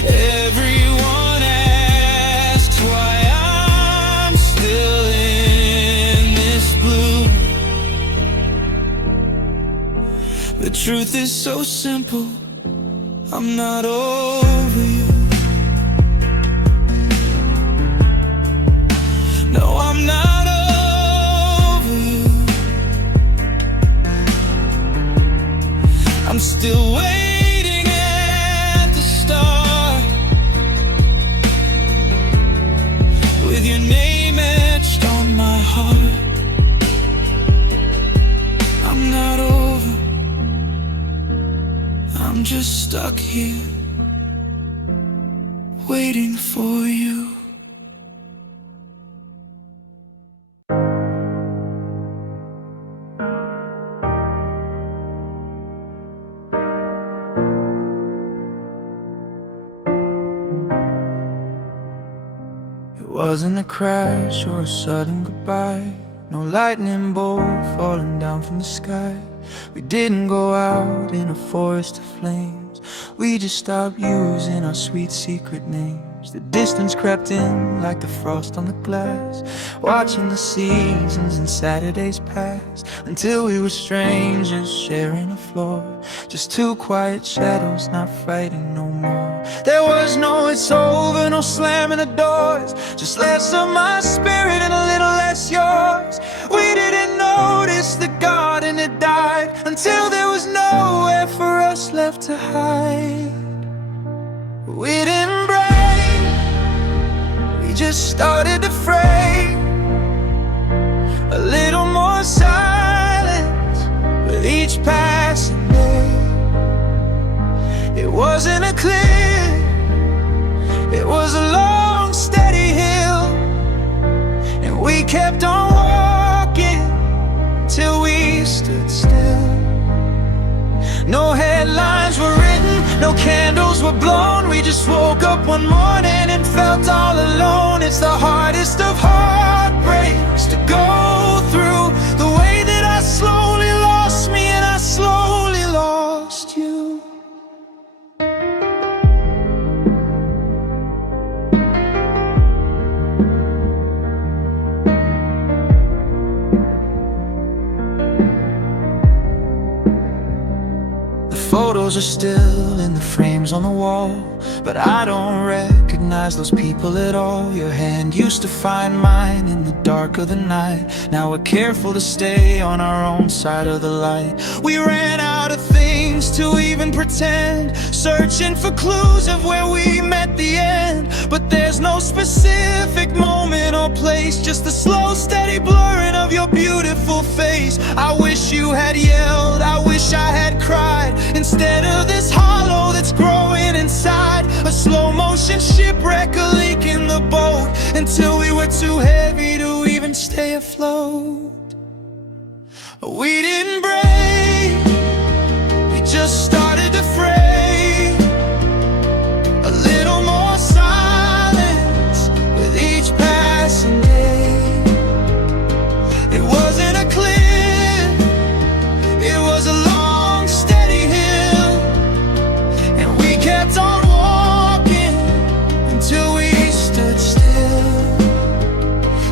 Everyone asks why I'm still in this blue. The truth is so simple, I'm not over you. No, I'm not over you. I'm still waiting at the start, with your name etched on my heart. I'm not over, I'm just stuck here, waiting for you. It wasn't a crash or a sudden goodbye, no lightning bolt falling down from the sky. We didn't go out in a forest of flames, we just stopped using our sweet secret names. The distance crept in like the frost on the glass, watching the seasons and Saturdays pass, until we were strangers sharing a floor, just two quiet shadows not fighting no more. There was no it's over, no slamming the doors, just less of my spirit and a little less yours. We didn't notice the garden had died until there was nowhere for us left to hide. We didn't break, we just started to fray, a little more silence with each passing day. It wasn't a cliff, it was a long steady hill, and we kept on walking till we stood still. No headlines were written, no candles were blown. We just woke up one morning and felt all alone. It's the hardest of heartbreaks to go through, the way that I slowly lost me and I slowly lost you. Photos are still in the frames on the wall, but I don't recognize those people at all. Your hand used to find mine in the dark of the night. Now we're careful to stay on our own side of the light. We ran out of things to even pretend, searching for clues of where we met the end. But there's no specific moment or place, just the slow, steady blurring of your beautiful face. I wish you had yelled, I wish I had cried, instead of this hollow that's growing inside. A slow motion shipwreck, a leak in the boat, until we were too heavy to even stay afloat. We didn't break, we just started to fray. A little more silence with each passing day. It wasn't a cliff, it was a long, steady hill, and we kept on walking until we stood still.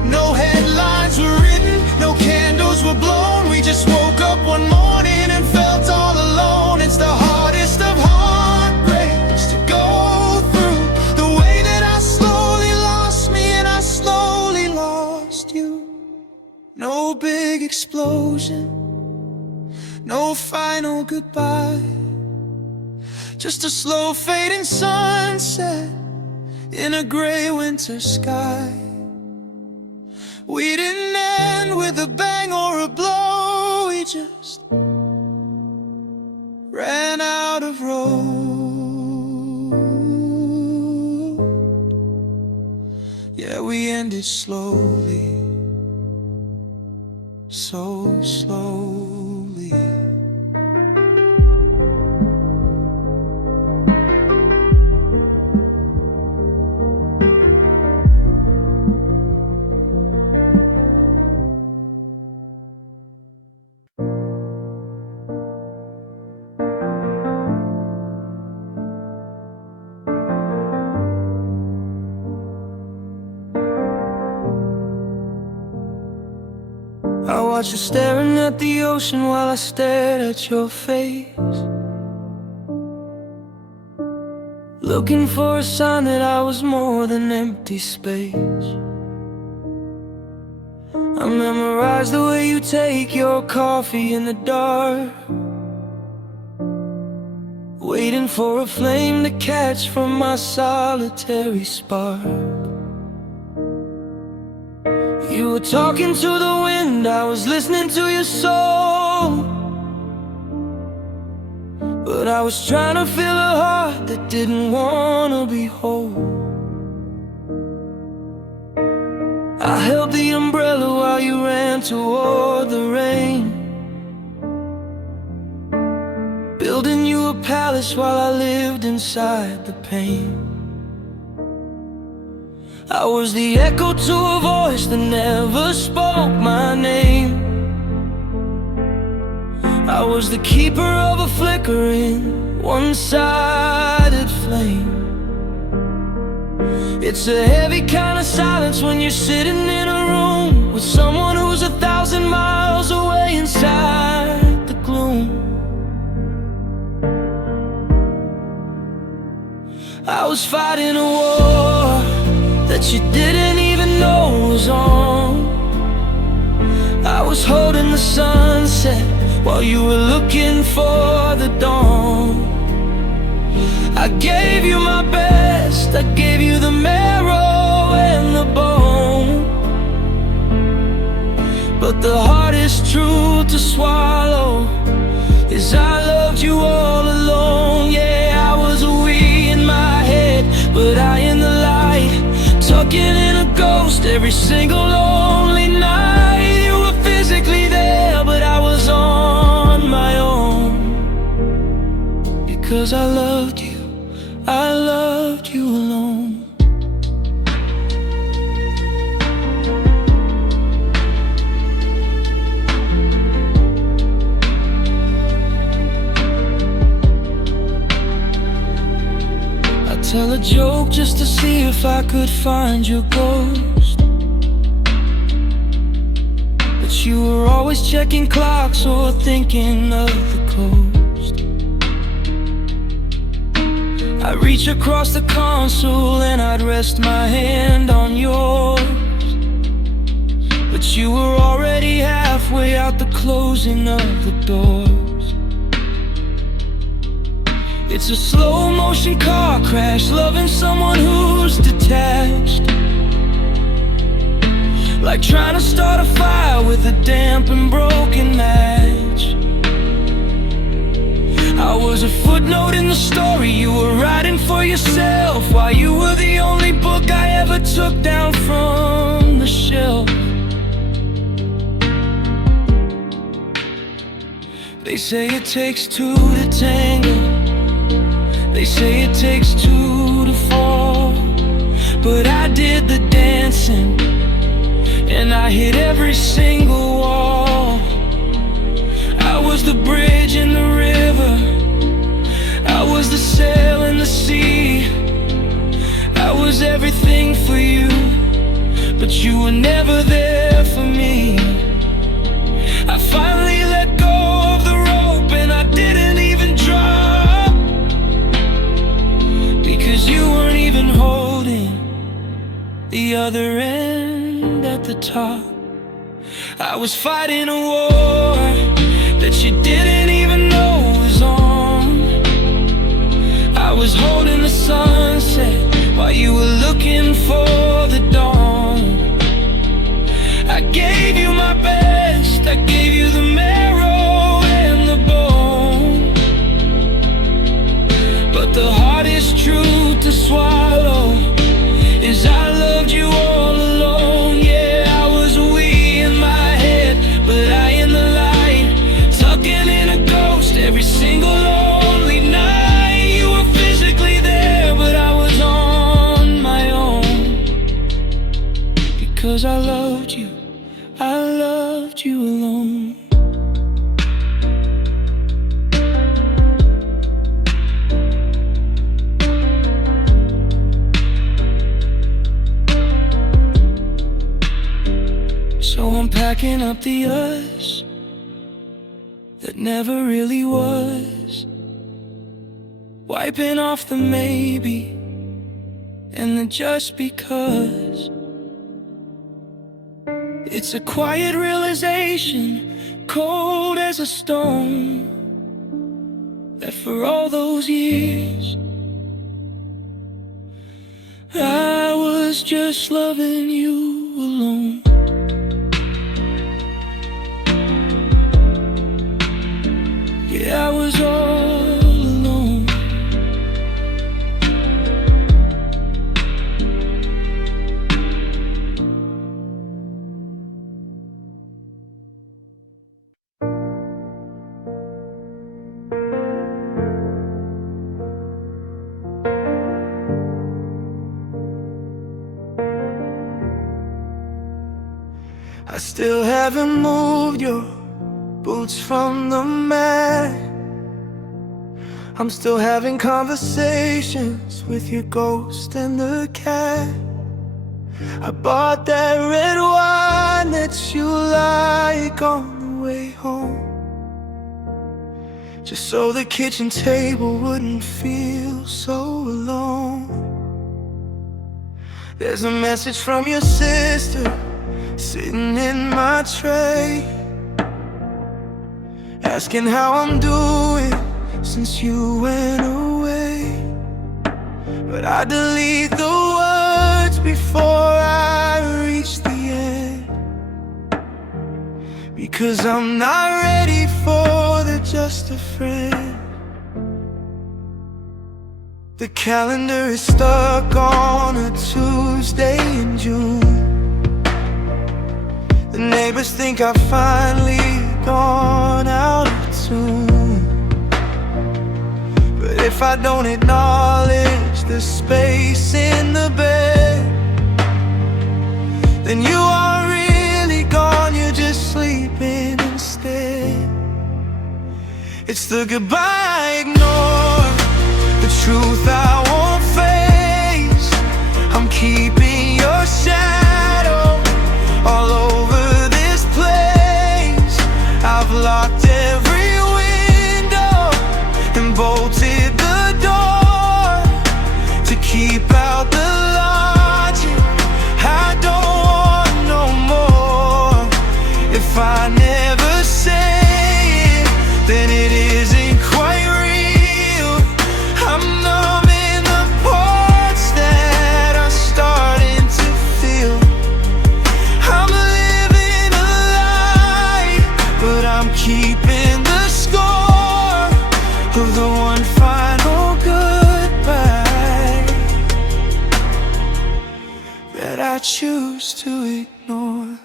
No headlines were written, no candles were blown. We just woke up one morning and felt all alone. It's the hardest of heartbreaks to go through, the way that I slowly lost me and I slowly lost you. No big explosion, no final goodbye, just a slow fading sunset in a gray winter sky. We didn't end with a bang or a blow, we just ran out of road. Yeah, we ended slowly, so slowly. I watched you staring at the ocean while I stared at your face, looking for a sign that I was more than empty space. I memorized the way you take your coffee in the dark, waiting for a flame to catch from my solitary spark. You were talking to the wind, I was listening to your soul, but I was trying to feel a heart that didn't wanna be whole. I held the umbrella while you ran toward the rain, building you a palace while I lived inside the pain. I was the echo to a voice that never spoke my name. I was the keeper of a flickering, one-sided flame. It's a heavy kind of silence when you're sitting in a room with someone who's 1,000 miles away inside the gloom. I was fighting a war that you didn't even know was on. I was holding the sunset while you were looking for the dawn. I gave you my best, I gave you the marrow and the bone, but the hardest truth to swallow is I loved you all alone. Yeah, I was a we in my head, but I in the light, tucking in a ghost every single lonely night. You were physically there, but I was on my own, because I loved you. tell a joke just to see if I could find your ghost, but you were always checking clocks or thinking of the coast. I'd reach across the console and I'd rest my hand on yours, but you were already halfway out the closing of the doors. It's a slow motion car crash, loving someone who's detached, like trying to start a fire with a damp and broken match. I was a footnote in the story you were writing for yourself, while you were the only book I ever took down from the shelf. They say it takes two to tango, they say it takes two to fall, but I did the dancing and I hit every single wall. I was the bridge in the river, I was the sail in the sea, I was everything for you, but you were never there for me. I finally let go of the rope and I didn't even drop, because you weren't even holding the other end at the top. I was fighting a war that you didn't even know was on. I was holding the sunset while you were looking for the dawn. I gave you my best, I gave you the marrow and the bone, but the hardest truth to swallow is I loved you all alone. Yeah, I was we in my head, but I in the light, tucking in a ghost every single lonely night. You were physically there, but I was on my own, because I loved you alone. So I'm packing up the us that never really was, wiping off the maybe and the just because. It's a quiet realization, cold as a stone, that for all those years I was just loving you alone. Yeah, I was all alone. I still haven't moved your boots from the mat. I'm still having conversations with your ghost and the cat. I bought that red wine that you like on the way home, just so the kitchen table wouldn't feel so alone. There's a message from your sister sitting in my tray, asking how I'm doing since you went away. But I delete the words before I reach the end, because I'm not ready for the just a friend. The calendar is stuck on a Tuesday in June. The neighbors think I've finally gone out of tune, but if I don't acknowledge the space in the bed, then you are really gone, you're just sleeping instead. It's the goodbye I ignore, the truth I won't face. keeping your shadow all over this place. I've locked every window and bolted the door to keep out the logic. I don't want no more. If I never say it, then it isn't quite real. I'm numbing the parts that are starting to feel. I'm living a lie, but I'm keeping the score of the one final goodbye that I choose to ignore.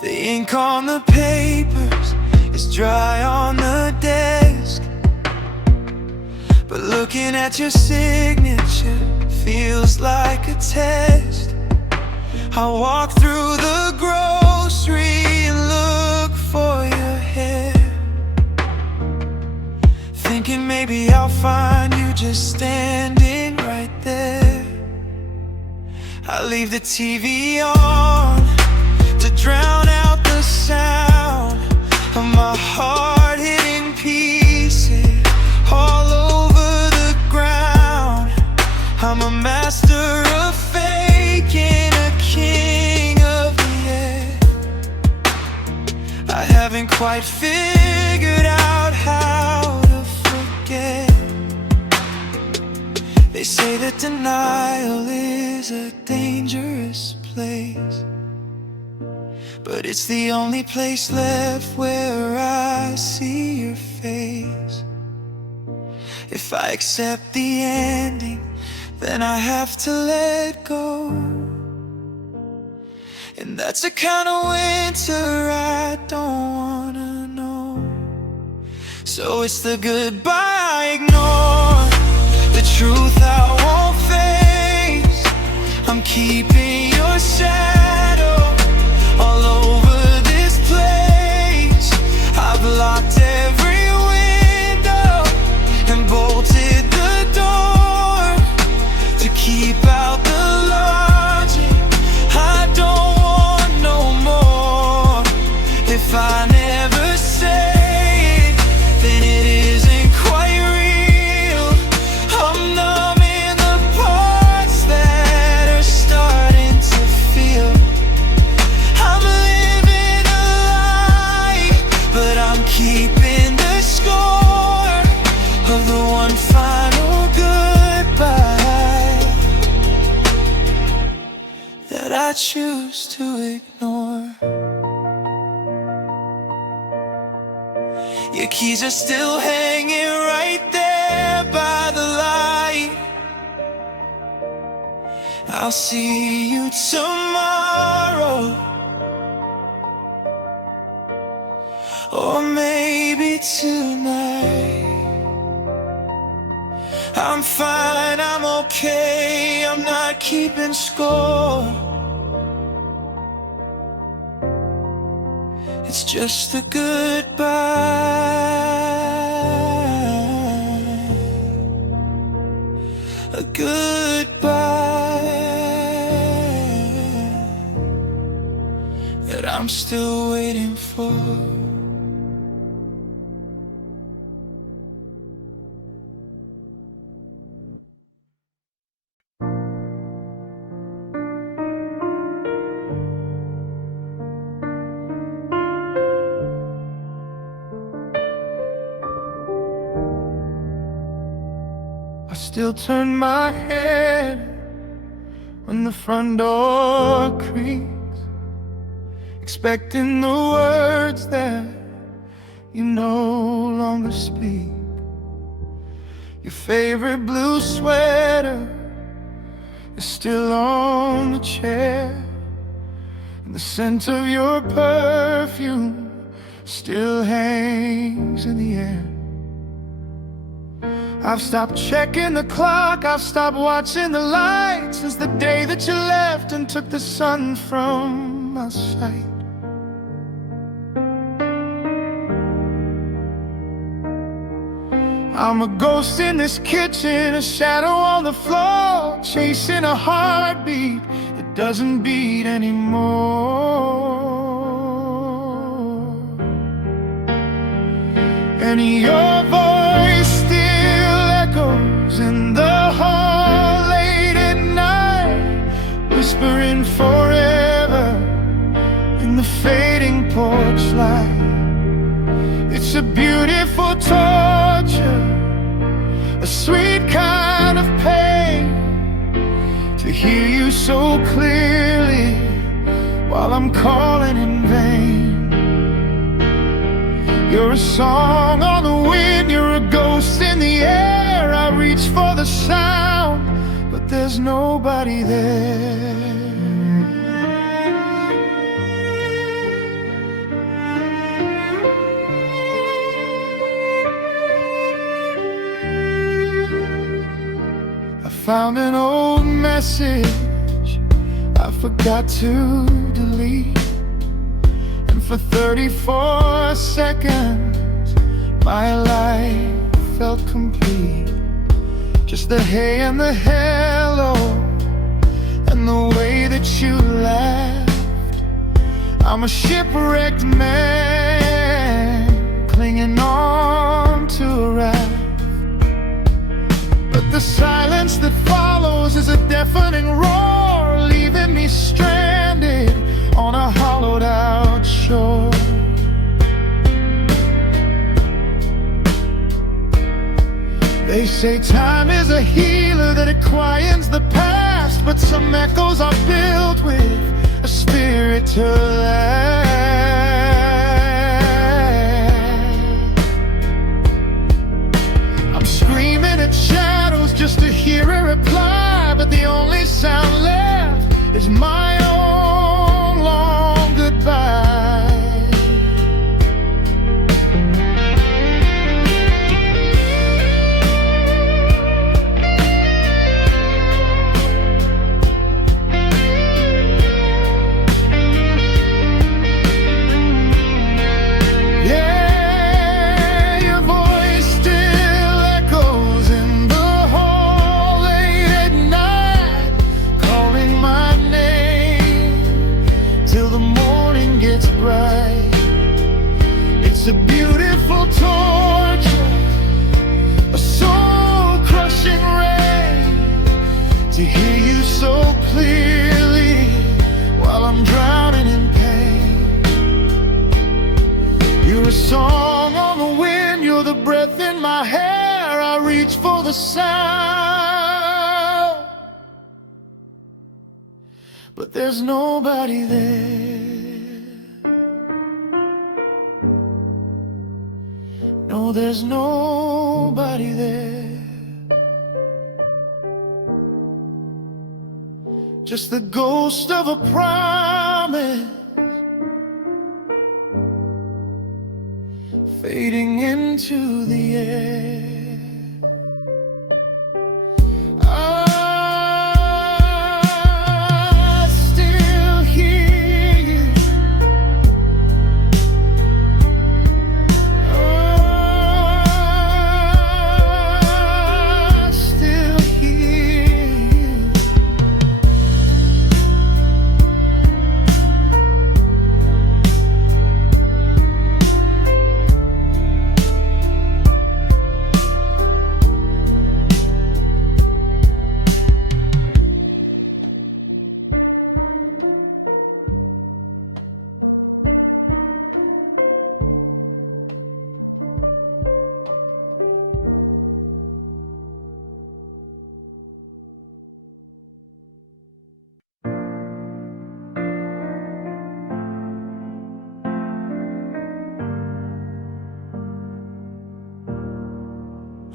The ink on the papers is dry on the desk, but looking at your signature feels like a test. I walk through the grocery and look for your hair, thinking maybe I'll find you just standing right there. I leave the TV on to drown out the sound of my heart hitting pieces all over the ground. I'm a master of faking, a king of the air. I haven't quite figured out how to forget. They say that denial is a dangerous place, but it's the only place left where I see your face. If I accept the ending, then I have to let go, and that's the kind of winter I don't wanna know. So it's the goodbye I ignore, the truth I won't face. I'm keeping your shadow all over this place. I've locked every window and bolted the door to keep out the logic. I don't want no more. If I never say it, then it isn't quite real. I'm numbing the parts that are starting to feel. I'm living a lie, but I'm keeping the score of the one final goodbye that I choose to ignore. Your keys are still hanging right there by the light. I'll see you tomorrow, or maybe tonight. I'm fine, I'm okay, I'm not keeping score. It's just a goodbye, a goodbye that I'm still waiting for. I still turn my head when the front door creaks, expecting the words that you no longer speak. Your favorite blue sweater is still on the chair, and the scent of your perfume still hangs in the air. I've stopped checking the clock, I've stopped watching the lights since the day that you left and took the sun from my sight. I'm a ghost in this kitchen, a shadow on the floor, chasing a heartbeat that doesn't beat anymore. And your voice still echoes in the hall late at night, whispering forever in the fading porch light. It's a beautiful torture, a sweet kind of pain, to hear you so clearly while I'm calling in vain. You're a song on the wind, you're a ghost in the air. I reach for the sound, but there's nobody there. Found an old message I forgot to delete, and for 34 seconds my life felt complete. Just the hey and the hello and the way that you laughed. I'm a shipwrecked man clinging on to a raft. The silence that follows is a deafening roar, leaving me stranded on a hollowed out shore. They say time is a healer, that it quiets the past, but some echoes are built with a spirit to last. I'm screaming at shadows just to hear a reply, but the only sound left is my own long goodbye. It's a beautiful torture, a soul-crushing rain, to hear you so clearly while I'm drowning in pain. You're a song on the wind, you're the breath in my hair. I reach for the sound, but there's nobody there. No, there's nobody there. Just the ghost of a promise fading into the air.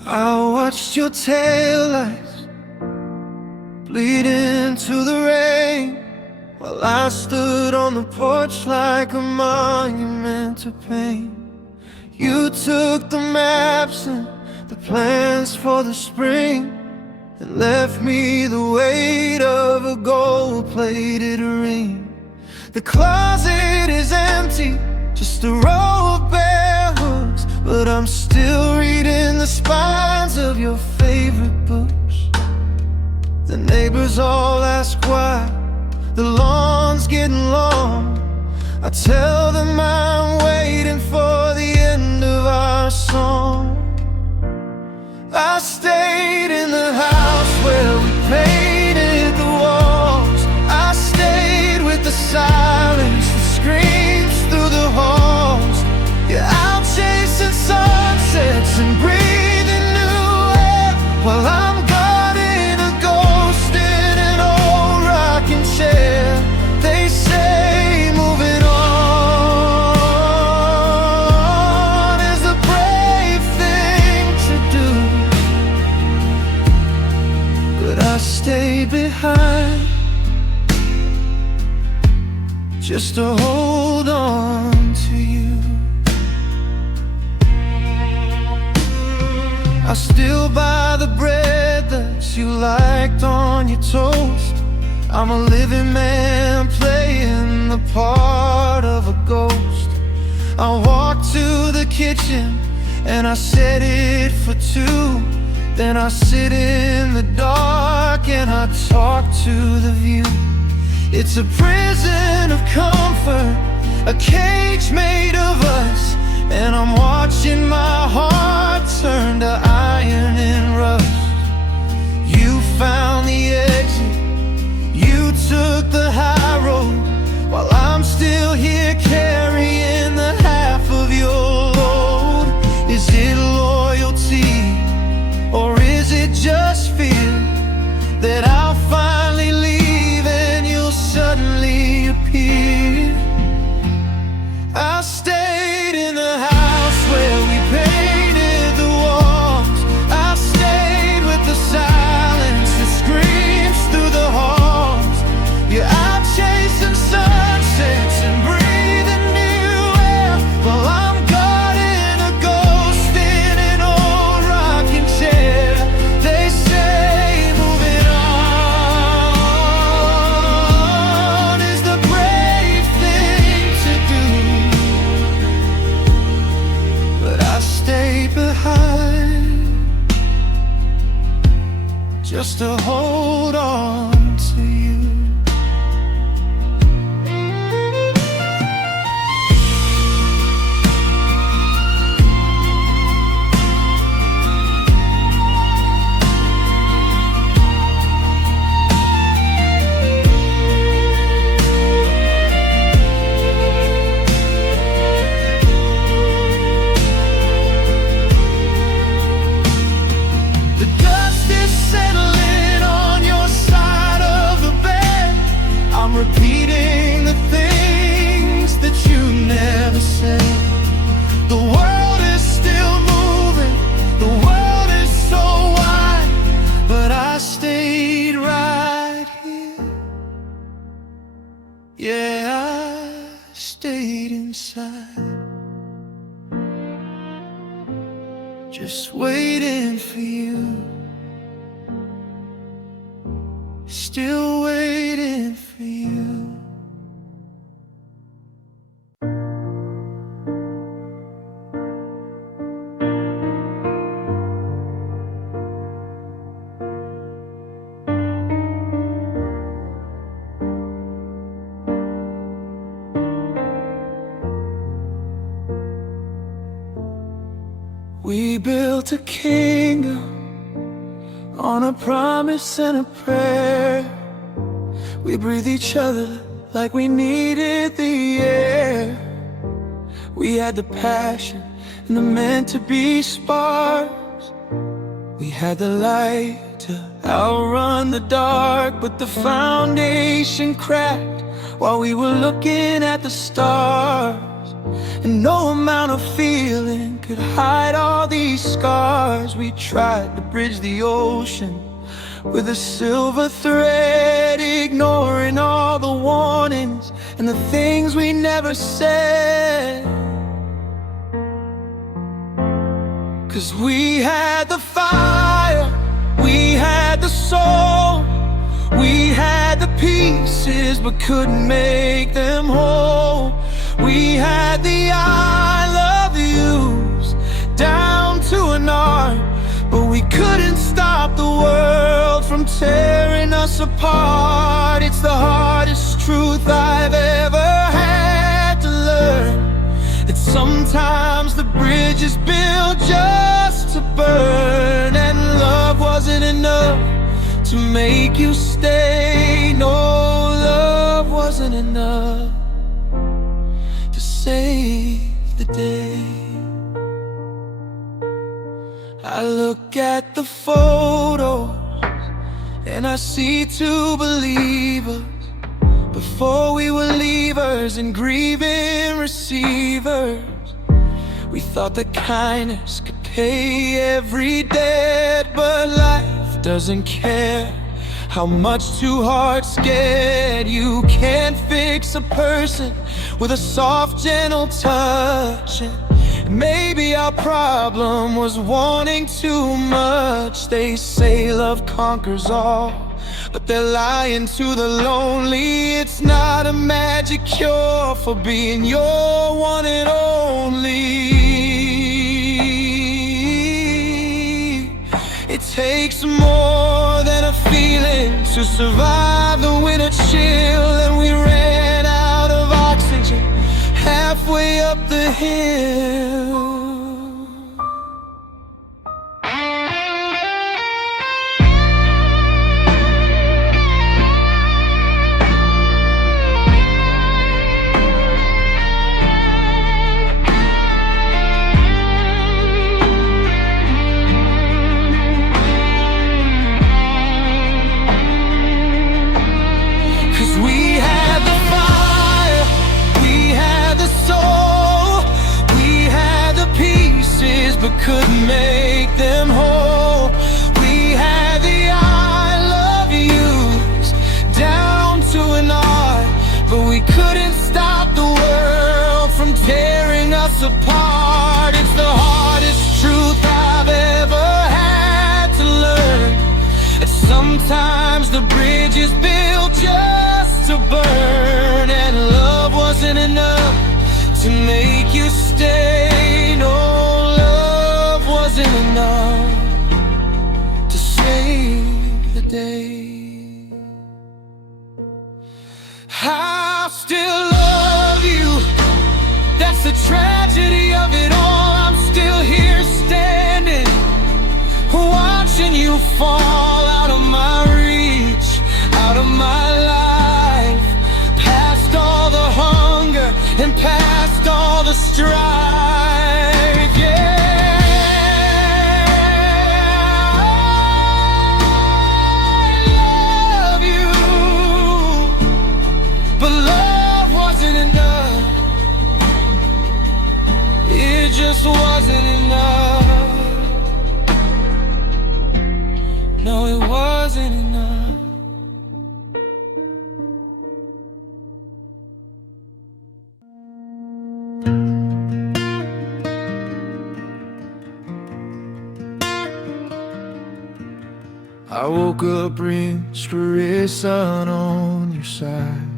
I watched your taillights bleed into the rain, while I stood on the porch like a monument to pain. You took the maps and the plans for the spring, and left me the weight of a gold-plated ring. The closet is empty, just a row of bare hooks but I'm still reading the spines of your favorite books. The neighbors all ask why the lawn's getting long. I tell them I'm waiting for the end of our song. I stayed in the house where we painted the walls. I stayed with the silence that screams through the halls. Yeah, out chasing sunsets and breathing new air, while I'm guarding a ghost in an old rocking chair. They say moving on is the brave thing to do, but I stayed behind just to hold on to you. I still buy the bread that you liked on your toast. I'm a living man playing the part of a ghost. I walk to the kitchen and I set it for two. Then I sit in the dark and I talk to the view. It's a prison of comfort, a cage made of us, and I'm watching my heart turn to iron and rust. You found the exit, you took the high road, while I'm still here carrying the half of your load. Is it loyalty, or is it just fear that I'll finally leave and you'll suddenly appear? I stayed in the house where we painted the walls. I stayed with the silence that screams through the halls. Yeah, I'm chasing sunsets and breathing new air, while I'm guarding a ghost in an old rocking chair. They say moving on is the brave thing to do, but I stayed behind just to hold on to you. The dust is settling on your side of the bed. I'm repeating the things that you never said. The world is still moving, the world is so wide, but I stayed right here. Yeah, I stayed inside, just waiting for you, still waiting for you. We built a kingdom on a promise and a prayer. We breathe each other like we needed the air. We had the passion and the meant to be sparks. We had the light to outrun the dark, but the foundation cracked while we were looking at the stars. And no amount of feeling could hide all these scars. We tried to bridge the ocean with a silver thread, ignoring all the warnings and the things we never said. 'Cause we had the fire, we had the soul, we had the pieces but couldn't make them whole. We had the I love yous but we couldn't stop the world from tearing us apart. It's the hardest truth I've ever had to learn, that sometimes the bridge is built just to burn. And love wasn't enough to make you stay. No, love wasn't enough to save the day. I look at the photos and I see two believers. Before we were leavers and grieving receivers, we thought that kindness could pay every debt. But life doesn't care how much two hearts get. You can't fix a person with a soft, gentle touch. And maybe our problem was wanting too much. They say love conquers all, but they're lying to the lonely. It's not a magic cure for being your one and only. It takes more than a feeling to survive the winter chill. And we ran out of oxygen halfway up the hill. 'cause we had the fire, we had the soul, we had the pieces but couldn't make them whole. We had the I love yous down to an art, but we couldn't stop the world from tearing us apart. It's the hardest truth I've ever had to learn, that sometimes the bridge is built just to burn. And love wasn't enough to make you stay. No, love wasn't enough to save the day. I still love you, that's the tragedy of it all. I'm still here standing, watching you fall out of my reach, out of my life, past all the hunger and past all the strife. Yeah, I love you, but love wasn't enough. It just wasn't enough. No, it wasn't enough. I woke up rich for a sun on your side,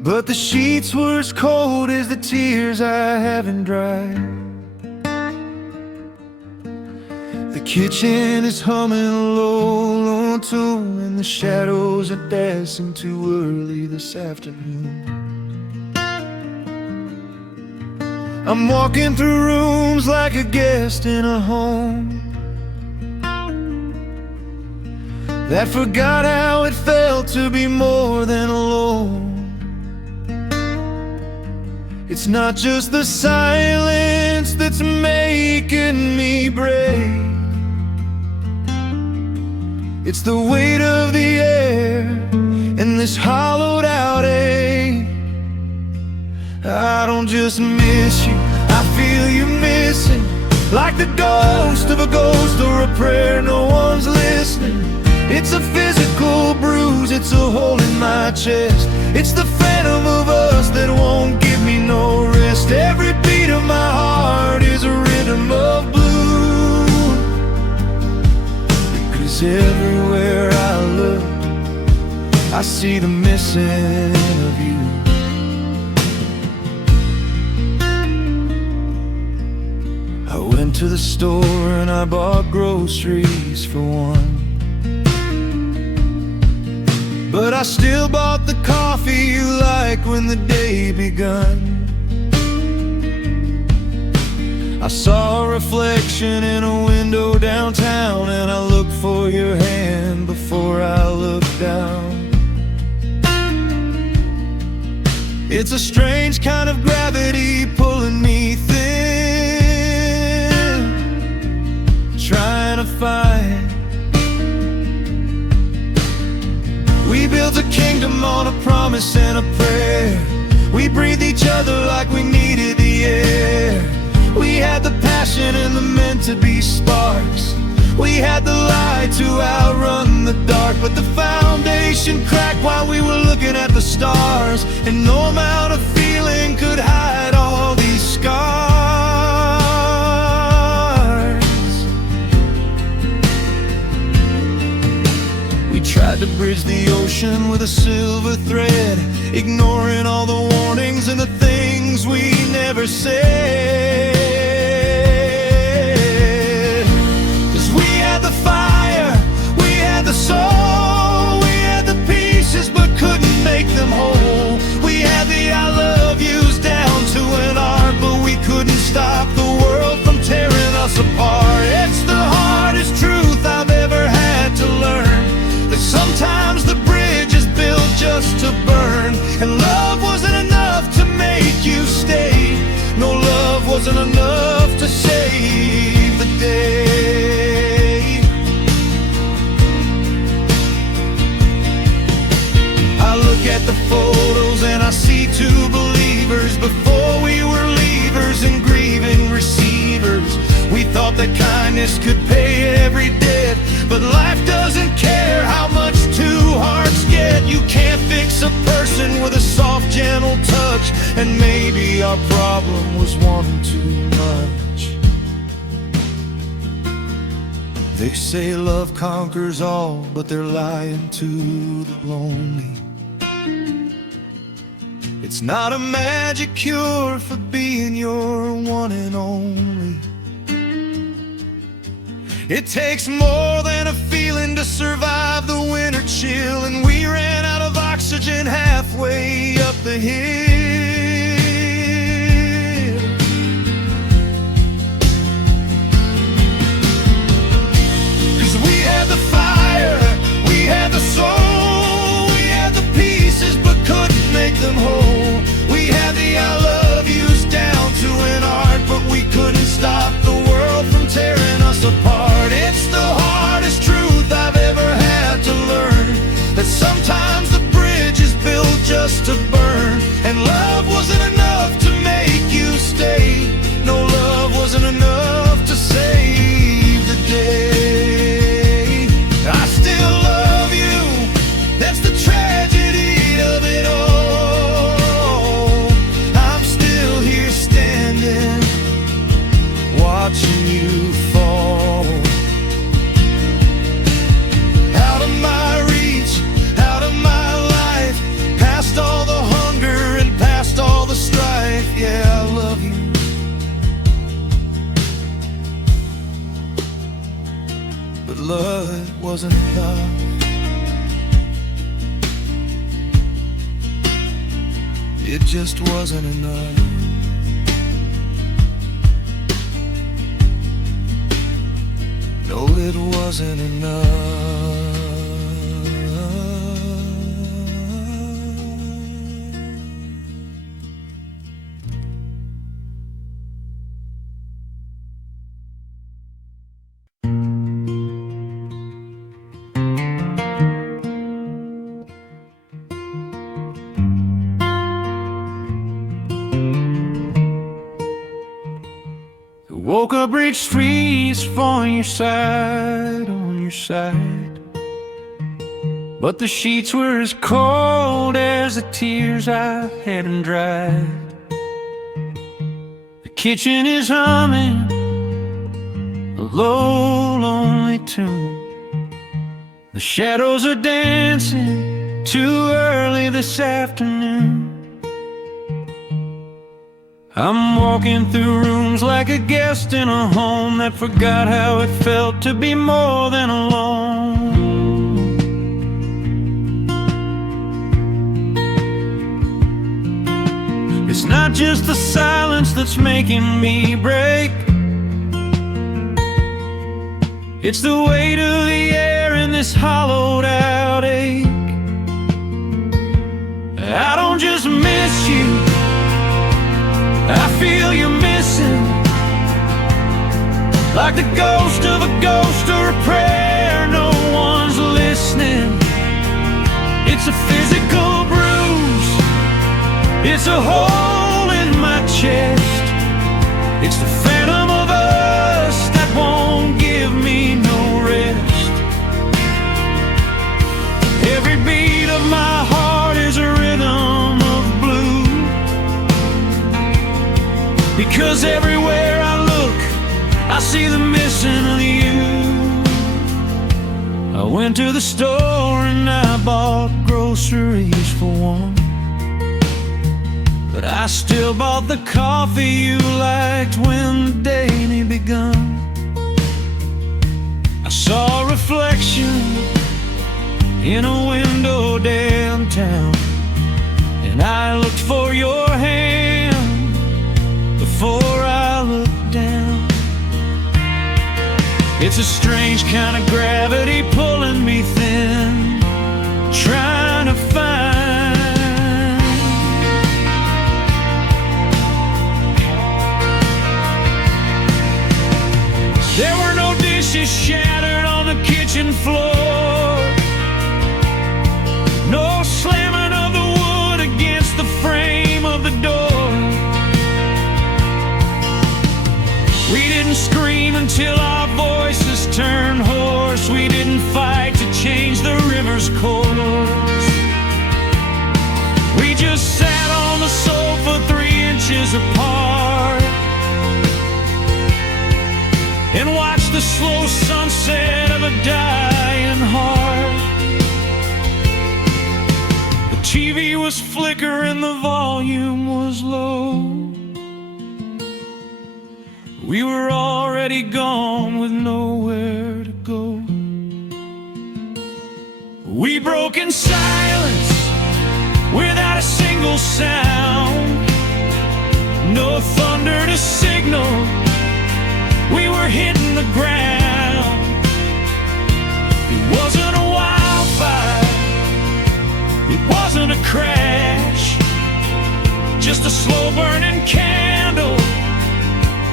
but the sheets were as cold as the tears I haven't dried. The kitchen is humming a low tune, and the shadows are dancing too early this afternoon. I'm walking through rooms like a guest in a home that forgot how it felt to be more than alone. It's not just the silence that's making me break, it's the weight of the air and this hollowed out ache. I don't just miss you, I feel you missing, like the ghost of a ghost or a prayer no one's listening. It's a physical bruise, it's a hole in my chest. It's the phantom of us that won't give me no rest. Every beat of my heart is a rhythm of blue, because everywhere I look, I see the missing of you. I went to the store and I bought groceries for one. But I still bought the coffee you like when the day begun. I saw a reflection in a window downtown, and I looked for your hand before I looked down. It's a strange kind of gravity pulling me thin, trying to find. We built a kingdom on a promise and a prayer. We breathed each other like we needed the air. We had the passion and the meant to be sparks. We had the light to outrun the dark. But the foundation cracked while we were looking at the stars, and no amount of feeling could hide all these scars. We tried to bridge the ocean with a silver thread, ignoring all the warnings and the things we never said. The fire, we had the soul, we had the pieces but couldn't make them whole. We had the I love yous down to an art, but we couldn't stop the world from tearing us apart. It's the hardest truth I've ever had to learn, that sometimes the bridge is built just to burn. And love wasn't enough to make you stay. No, love wasn't enough to save the day. At the photos and I see two believers. Before we were leavers and grieving receivers. We thought that kindness could pay every debt, but life doesn't care how much two hearts get. You can't fix a person with a soft, gentle touch, and maybe our problem was wanting too much. They say love conquers all, but they're lying to the lonely. It's not a magic cure for being your one and only. It takes more than a feeling to survive the winter chill, and we ran out of oxygen halfway up the hill. 'Cause we had the fire, we had the soul, we had the pieces but couldn't make them whole. We had the I love yous down to an art, but we couldn't stop the world from tearing us apart. It's the hardest truth I've ever had to learn, that sometimes the bridge is built just to burn. And love wasn't enough to make you stay. No, love wasn't enough to save the day. I still love you, that's the tragedy of it all. I'm still here standing, watching you fall. Out of my reach, out of my life, past all the hunger and past all the strife. Yeah, I love you, but love wasn't enough. It just wasn't enough. No, it wasn't enough. Woke up, reached freeze on your side, but the sheets were as cold as the tears I hadn't dried. The kitchen is humming a low, lonely tune. The shadows are dancing too early this afternoon. I'm walking through rooms like a guest in a home that forgot how it felt to be more than alone. It's not just the silence that's making me break. It's the weight of the air in this hollowed out ache. I don't just miss you, I feel you missing, like the ghost of a ghost or a prayer no one's listening. It's a physical bruise, it's a hole in my chest. It's the phantom of us that won't give me no rest. Every beat of my heart is a rhythm of blue, because everywhere I look I see the missing of you. I went to the store and I bought groceries for one, but I still bought the coffee you liked when the day had begun. I saw a reflection in a window downtown, and I looked for your hand before I looked down. It's a strange kind of gravity pulling me thin, trying to find. There were no dishes shattered on the kitchen floor, no slamming of the wood against the frame of the door. We didn't scream until our voices turned hoarse. We didn't fight to change the river's course. We just sat on the sofa 3 inches apart and watched the slow sunset of a dying heart. The TV was flickering, the volume was low. We were already gone with nowhere to go. We broke in silence without a single sound, no thunder to signal we were hitting the ground. It wasn't a wildfire, it wasn't a crash, just a slow burning candle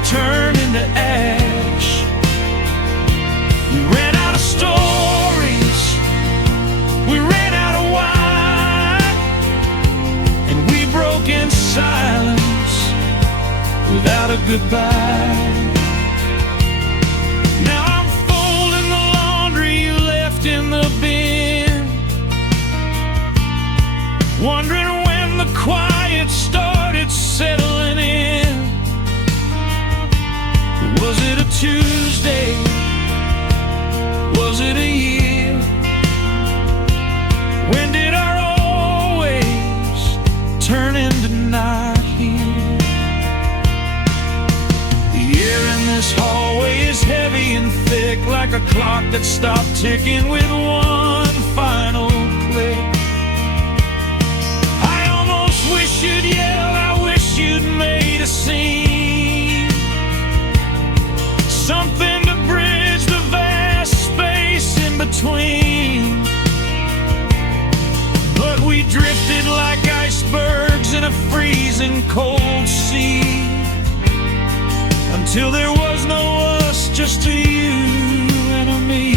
turned into ash. We ran out of stories, we ran out of wine, and we broke in silence without a goodbye. Now I'm folding the laundry you left in the bin, wondering when the quiet started settling in. Was it a Tuesday? Was it a year? When did our always turn into not here? The air in this hallway is heavy and thick, like a clock that stopped ticking with one final click. I almost wish you'd yelled, I wish you'd made a scene, something to bridge the vast space in between. But we drifted like icebergs in a freezing cold sea, until there was no us, just you and me.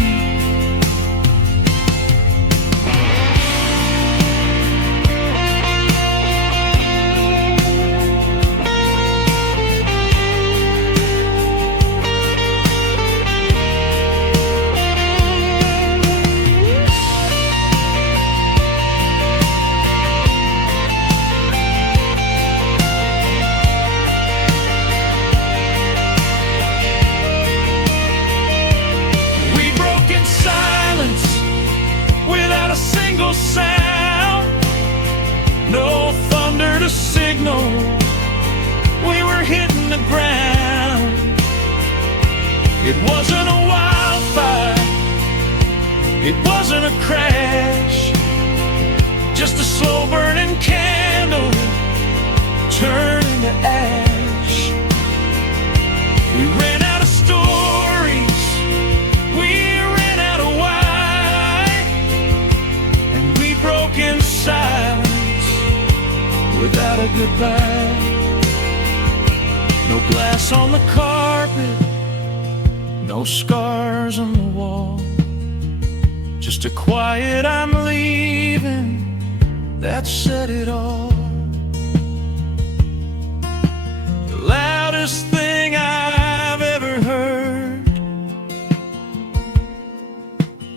It wasn't a wildfire, it wasn't a crash, just a slow burning candle turned to ash. We ran out of stories, we ran out of why, and we broke in silence without a goodbye. No glass on the carpet, no scars on the wall, just a quiet "I'm leaving" that said it all. The loudest thing I've ever heard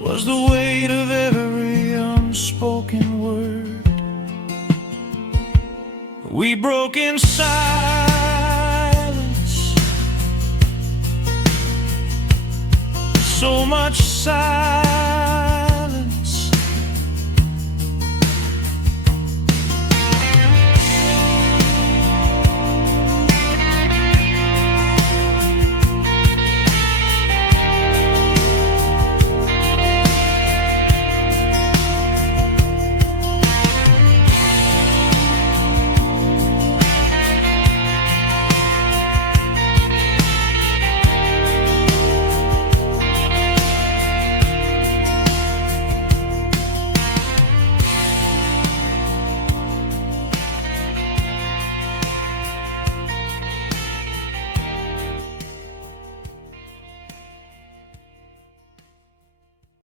was the weight of every unspoken word. We broke in silence, so much silence.